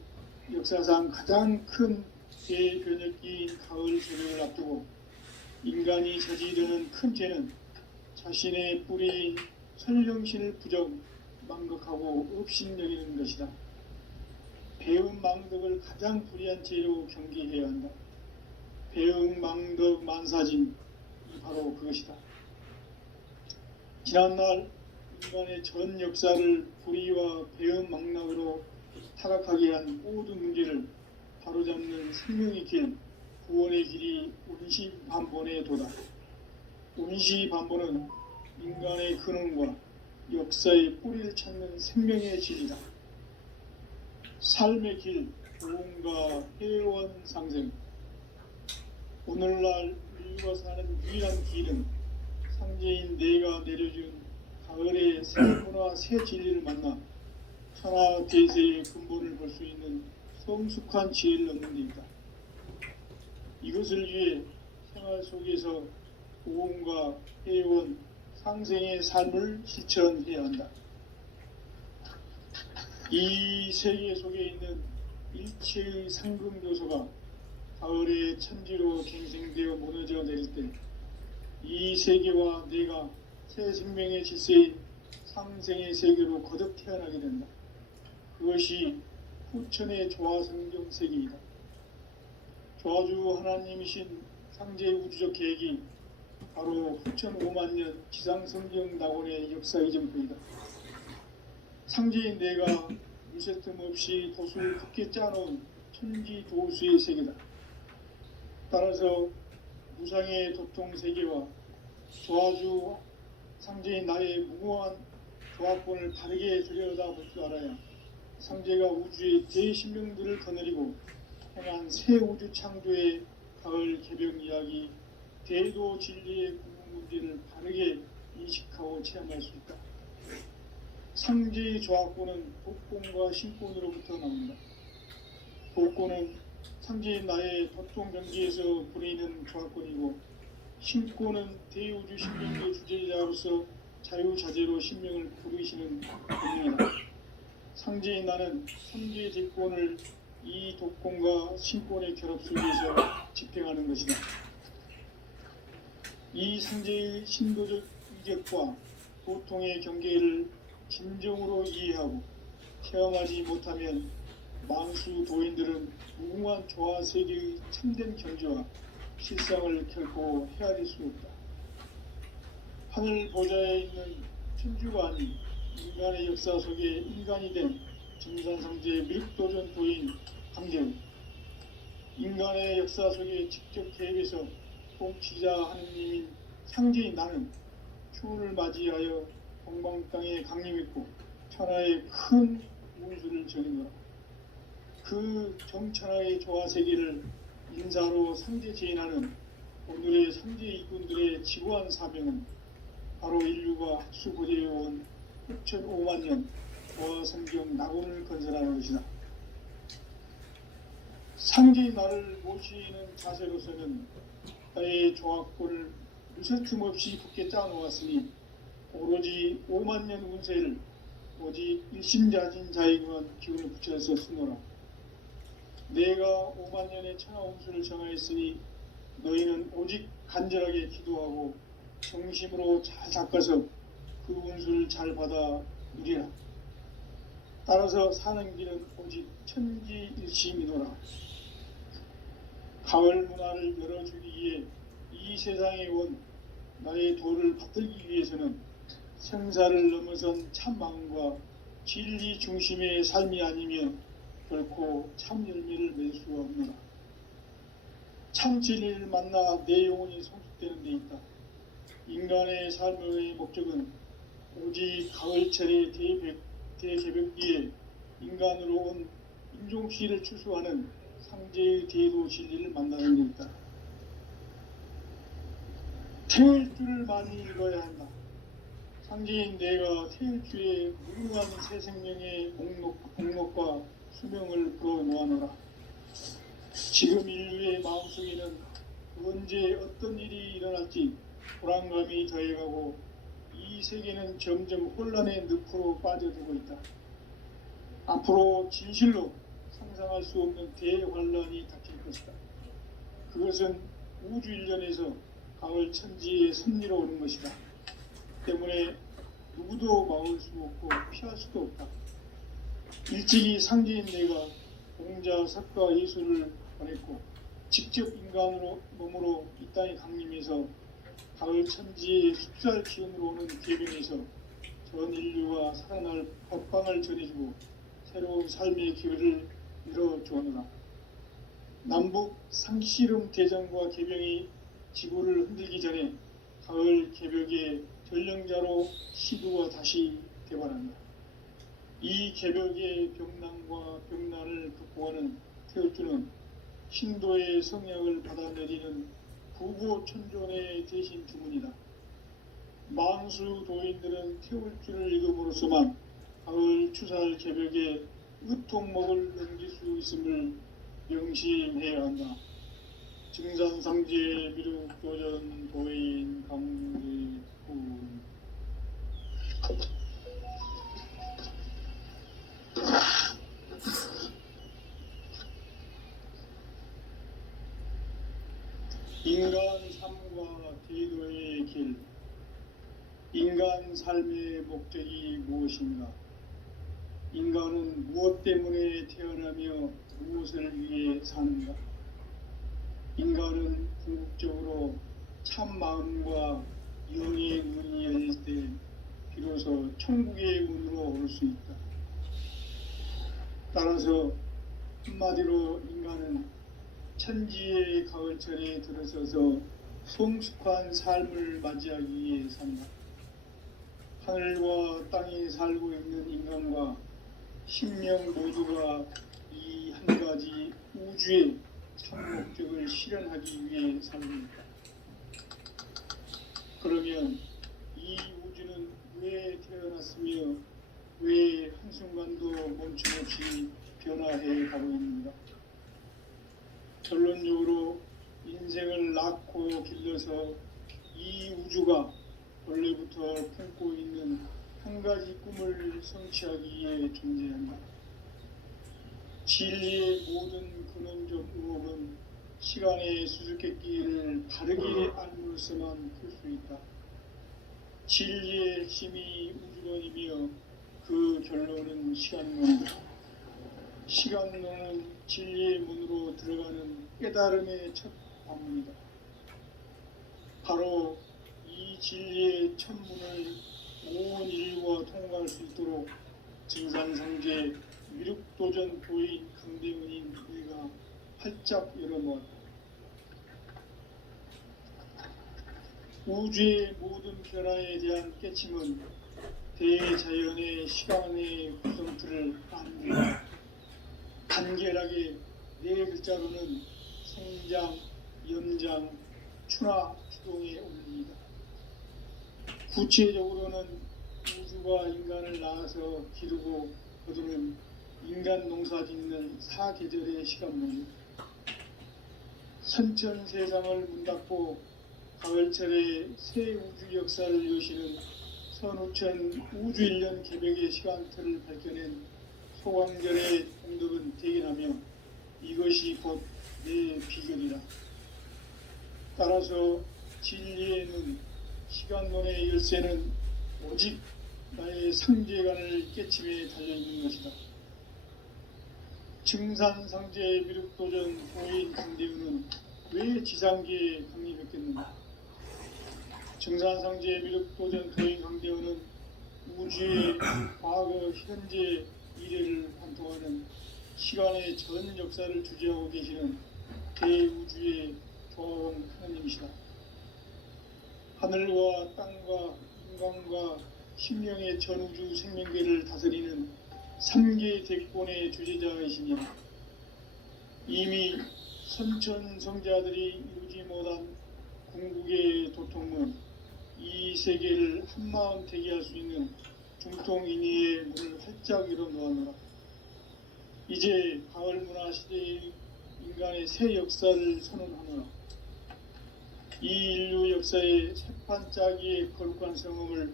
역사상 가장 큰 대변혁기인 가을 세력을 앞두고 인간이 저지르는 큰 죄는 자신의 뿌리인 설령신을 부정, 망극하고 업신여기는 것이다. 배움 망덕을 가장 불의한 죄로 경계해야 한다. 배움 망덕 만사진이 바로 그것이다. 지난날 인간의 전 역사를 불의와 배움 망락으로 타락하게 한 모든 문제를 바로잡는 생명의 길, 구원의 길이 운시반본의 도다. 운시반본은 인간의 근원과 역사의 뿌리를 찾는 생명의 질이다. 삶의 길, 구원과 회원 상생. 오늘날 인류가 사는 유일한 길은 상제인 내가 내려준 가을의 새 문화, 새 진리를 만나 천하 대세의 근본을 볼 수 있는 성숙한 지혜를 얻는 데 있다. 이것을 위해 생활 속에서 구원과 회원, 상생의 삶을 실천해야 한다. 이 세계 속에 있는 일체의 상금 요소가 가을의 천지로 갱생되어 무너져 내릴 때 이 세계와 내가 새 생명의 질서인 상생의 세계로 거듭 태어나게 된다. 그것이 후천의 조화성경 세계이다. 조화주 하나님이신 상제의 우주적 계획이 바로 후천 5만년 지상성경 낙원의 역사의 점포이다. 상제인 내가 무쇠틈 없이 도수를 굳게 짜놓은 천지 도수의 세계다. 따라서 무상의 도통 세계와 조화주 상제인 나의 무궁한 조합권을 바르게 들여다볼 줄 알아야 상제가 우주의 대신명들을 거느리고 행한 새 우주 창조의 가을 개벽 이야기, 대도 진리의 궁극 문제를 바르게 인식하고 체험할 수 있다. 상제의 조합권은 복권과 신권으로부터 나온다. 복권은 상제인 나의 도통 경지에서 부리는 조합권이고, 신권은 대우주 신명의 주제자로서 자유자재로 신명을 부르시는 권능이다. 상제인 나는 삼계의 대권을 이 독권과 신권의 결합 속에서 집행하는 것이다. 이 상제의 신도적 이격과 보통의 경계를 진정으로 이해하고 체험하지 못하면 만수 도인들은 무궁한 조화세계의 참된 경지와 실상을 결코 헤아릴 수 없다. 하늘 보좌에 있는 천주가 아닌 인간의 역사 속에 인간이 된 증산상제의 미륵도전 도인 강대우, 인간의 역사 속에 직접 개입해서 통치자 하느님인 상제인 나는 추운을 맞이하여 동방 땅에 강림했고 천하의 큰 운수를 전했노라. 그 정천하의 조화세계를 인사로 상제 제인하는 오늘의 상제 이꾼들의 지구한 사명은 바로 인류가 학수고대해온 6,500만 년 조화성경 낙원을 건설하는 것이다. 상제의 나를 모시는 자세로서는 나의 조합권을 무쇠틈 없이 굳게 짜놓았으니 오로지 5만 년 운세를 오직 일심자진 자에게만 기운을 붙여서 쓰노라. 내가 5만 년의 천하 운수를 정하였으니 너희는 오직 간절하게 기도하고 정심으로 잘 닦아서 그 운수를 잘 받아 누리라. 따라서 사는 길은 오직 천지일심이노라. 가을 문화를 열어주기 위해 이 세상에 온 나의 도를 받들기 위해서는 생사를 넘어선 참 마음과 진리 중심의 삶이 아니면 결코 참 열매를 맺을 수가 없노라. 참 진리를 만나 내 영혼이 성숙되는 데 있다. 인간의 삶의 목적은 오직 가을철의 대개벽기에 인간으로 온 인종시를 추수하는 상제의 대도 진리를 만나는 데 있다. 태일주를 많이 읽어야 한다. 상제인 내가 태일주의 무궁한 새 생명의 목록과 수명을 불어놓아노라. 지금 인류의 마음속에는 언제 어떤 일이 일어날지 불안감이 더해가고 이 세계는 점점 혼란의 늪으로 빠져들고 있다. 앞으로 진실로 상상할 수 없는 대환란이 닥칠 것이다. 그것은 우주 일련에서 가을 천지의 섭리로 오는 것이다. 때문에 누구도 막을 수 없고 피할 수도 없다. 일찍이 상제인 내가 공자, 석가, 예수를 보냈고 직접 인간으로 몸으로 이 땅에 강림해서 가을 천지의 숲살 기운으로 오는 계명에서 전 인류가 살아날 법방을 전해주고 새로운 삶의 기회를 열어주었노라. 남북 상씨름 대전과 개병이 지구를 흔들기 전에 가을 개벽의 전령자로 시도가 다시 개발한다. 이 개벽의 병난과 병난을 극복하는 태울주는 신도의 성약을 받아내리는 부고천존의 대신 주문이다. 만수 도인들은 태울주를 읽음으로써만 가을 추살 개벽의 으통목을 넘길 수 있음을 명심해야 한다. 증산상제 미륵도전 도인 강대훈. 인간 삶과 대도의 길. 인간 삶의 목적이 무엇인가? 인간은 무엇 때문에 태어나며 무엇을 위해 사는가? 인간은 궁극적으로 참 마음과 영의 문이 열릴 때 비로소 천국의 문으로 올 수 있다. 따라서 한마디로 인간은 천지의 가을철에 들어서서 성숙한 삶을 맞이하기 위해 산다. 하늘과 땅에 살고 있는 인간과 신명 모두가 이 한 가지 우주의 참 목적을 실현하기 위해 삽니다. 그러면 이 우주는 왜 태어났으며 왜 한순간도 멈춤없이 변화해 가고 있는가? 결론적으로 인생을 낳고 길러서 이 우주가 원래부터 품고 있는 한 가지 꿈을 성취하기 위해 존재한다. 진리의 모든 근원적 의혹은 시간의 수수께끼를 바르게 알므로서만 풀 수 있다. 진리의 핵심이 우주론이며 그 결론은 시간론이다. 시간론은 진리의 문으로 들어가는 깨달음의 첫 관문이다. 바로 이 진리의 첫 문을 온 인류가 통과할 수 있도록 증산상제 미륵도전 도인 강대원인 우리가 활짝 열어놓았다. 우주의 모든 변화에 대한 깨침은 대자연의 시간의 구성틀을 만들다. 간결하게 네 글자로는 생장, 연장, 추나 추동에 올립니다. 구체적으로는 우주가 인간을 낳아서 기르고 거두는 인간 농사 짓는 사계절의 시간문입니다. 선천 세상을 문닫고 가을철에 새 우주 역사를 여시는 선우천 우주일년 개벽의 시간틀을 밝혀낸 소광절의 공덕은 대견하며 이것이 곧 내 비결이라. 따라서 진리의 눈, 시간론의 열쇠는 오직 나의 상제관을 깨침에 달려있는 것이다. 증산상제 미륵도전 도인 강대우는 왜 지상계에 강림했겠는가? 증산상제 미륵도전 도인 강대우는 우주의 과거, 현재, 미래를 관통하는 시간의 전 역사를 주재하고 계시는 대우주의 조화원 하나님이시다. 하늘과 땅과 인간과 신명의 전우주 생명계를 다스리는 3개 대권의 주제자이시니 이미 선천성자들이 이루지 못한 궁극의 도통은 이 세계를 한마음 대기할 수 있는 중통인의의 문을 활짝 열어놓았노라. 이제 가을 문화 시대의 인간의 새 역사를 선언하노라. 이 인류 역사의 새판짜기의 거룩한 성음을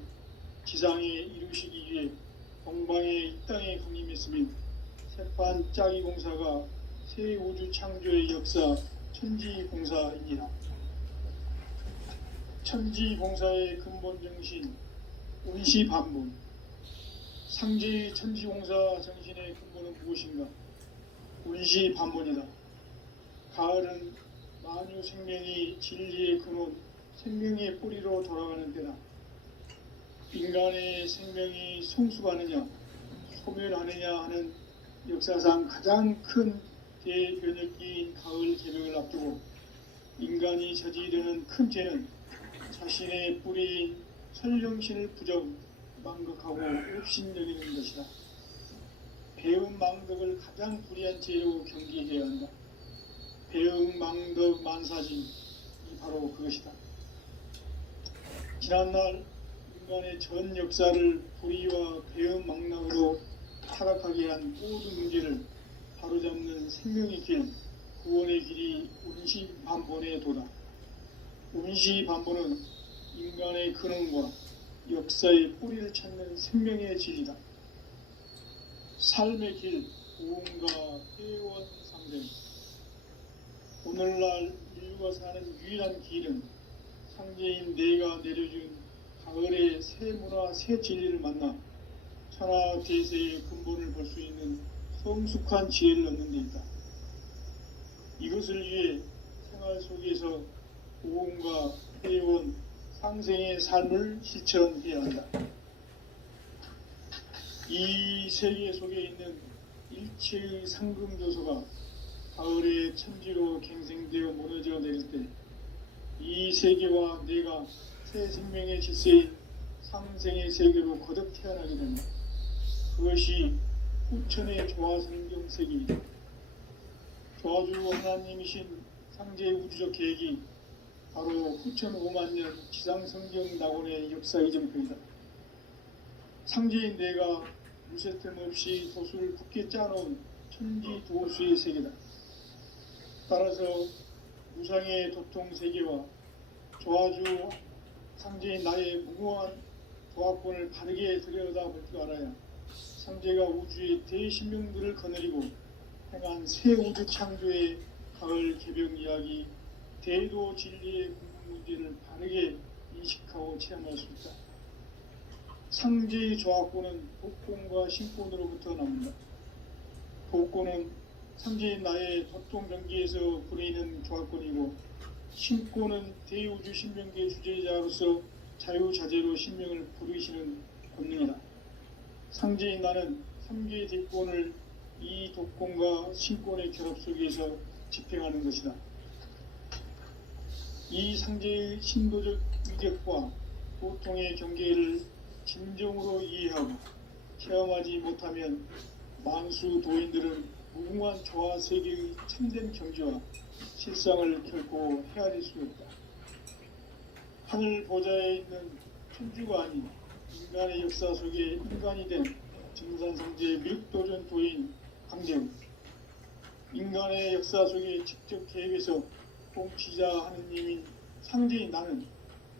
지상에 이루시기 위해 동방의 이 땅에 강림했으며 새판짜기 공사가 새 우주 창조의 역사 천지공사이니라. 천지공사의 근본 정신 운시반문. 상제의 천지공사 정신의 근본은 무엇인가? 운시반문이다. 가을은 만유 생명이 진리의 근원, 생명의 뿌리로 돌아가는 때다. 인간의 생명이 성숙하느냐, 소멸하느냐 하는 역사상 가장 큰 대변혁기인 가을 개벽을 앞두고 인간이 저지르는 큰 죄는 자신의 뿌리인 설령신을 부정, 망극하고 옵신여기는 것이다. 배움 망덕을 가장 불의한 죄로 경계해야 한다. 배움 망덕 만사진이 바로 그것이다. 지난날 인간의 전 역사를 불의와 배움 망락으로 타락하게 한 모든 문제를 바로잡는 생명의 길, 구원의 길이 운시반본의 도다. 운시반본은 인간의 근원과 역사의 뿌리를 찾는 생명의 진리다. 삶의 길, 고음과 회원 상생. 오늘날 인류가 사는 유일한 길은 상제인 내가 내려준 가을의 새 문화, 새 진리를 만나 천하 대세의 근본을 볼 수 있는 성숙한 지혜를 얻는 데 있다. 이것을 위해 생활 속에서 고음과 회원, 상생의 삶을 실천해야 한다. 이 세계 속에 있는 일체의 상금조소가 가을의 천지로 갱생되어 무너져 내릴 때 이 세계와 내가 새 생명의 질서인 상생의 세계로 거듭 태어나게 된다. 그것이 후천의 조화성경색이다. 조화주 하나님이신 상제의 우주적 계획이 바로 후천 5만 년 지상성경 낙원의 역사의 정표이다. 상제인 내가 무쇠틈 없이 돛을 굳게 짜놓은 천지 도수의 세계다. 따라서 무상의 도통 세계와 조화주 상제인 나의 무궁한 조화권을 바르게 들여다볼 줄 알아야 상제가 우주의 대신명들을 거느리고 행한 새 우주 창조의 가을 개벽 이야기, 대도 진리의 궁극 문제를 바르게 인식하고 체험할 수 있다. 상제의 조화권은 복권과 신권으로부터 나온다. 복권은 상제인 나의 도통 경기에서 부리는 조화권이고, 신권은 대우주 신명계 주제자로서 자유자재로 신명을 부르시는 권능이다. 상제인 나는 3개의 대권을 이 독권과 신권의 결합 속에서 집행하는 것이다. 이 상제의 신도적 위력과 보통의 경계를 진정으로 이해하고 체험하지 못하면 만수 도인들은 무궁한 조화 세계의 참된 경지와 실상을 결코 헤아릴 수 없다. 하늘 보좌에 있는 천주가 아닌 인간의 역사 속에 인간이 된 증산상제의 밀도전 도인 강재훈, 인간의 역사 속에 직접 계획해서 공치자 하느님인 상제인 나는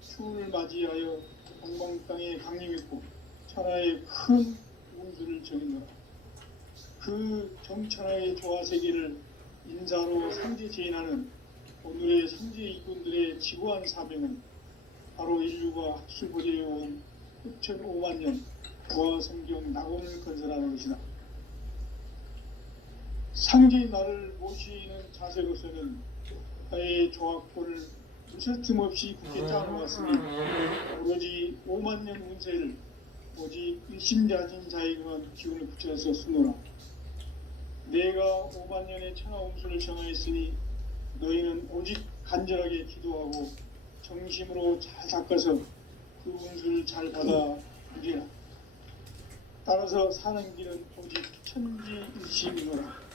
추운을 맞이하여 동방 땅에 강림했고 천하의 큰 운수를 정인노라. 그 정천하의 조화세계를 인사로 상제 제인하는 오늘의 상제 이군들의 지구한 사명은 바로 인류가 학술보재해온 후천 5만 년 조화성경 낙원을 건설하는 것이다. 상제인 나를 모시는 자세로서는 나의 조화권을 무쇠틈 없이 굳게 짜놓았으니 오로지 5만 년 운세를 오직 일심자진 자에게만 기운을 붙여서 쓰노라. 내가 5만 년의 천하 운수를 정하였으니 너희는 오직 간절하게 기도하고 정심으로 잘 닦아서 그 운수를 잘 받아 누리라. 따라서 사는 길은 오직 천지일심이노라.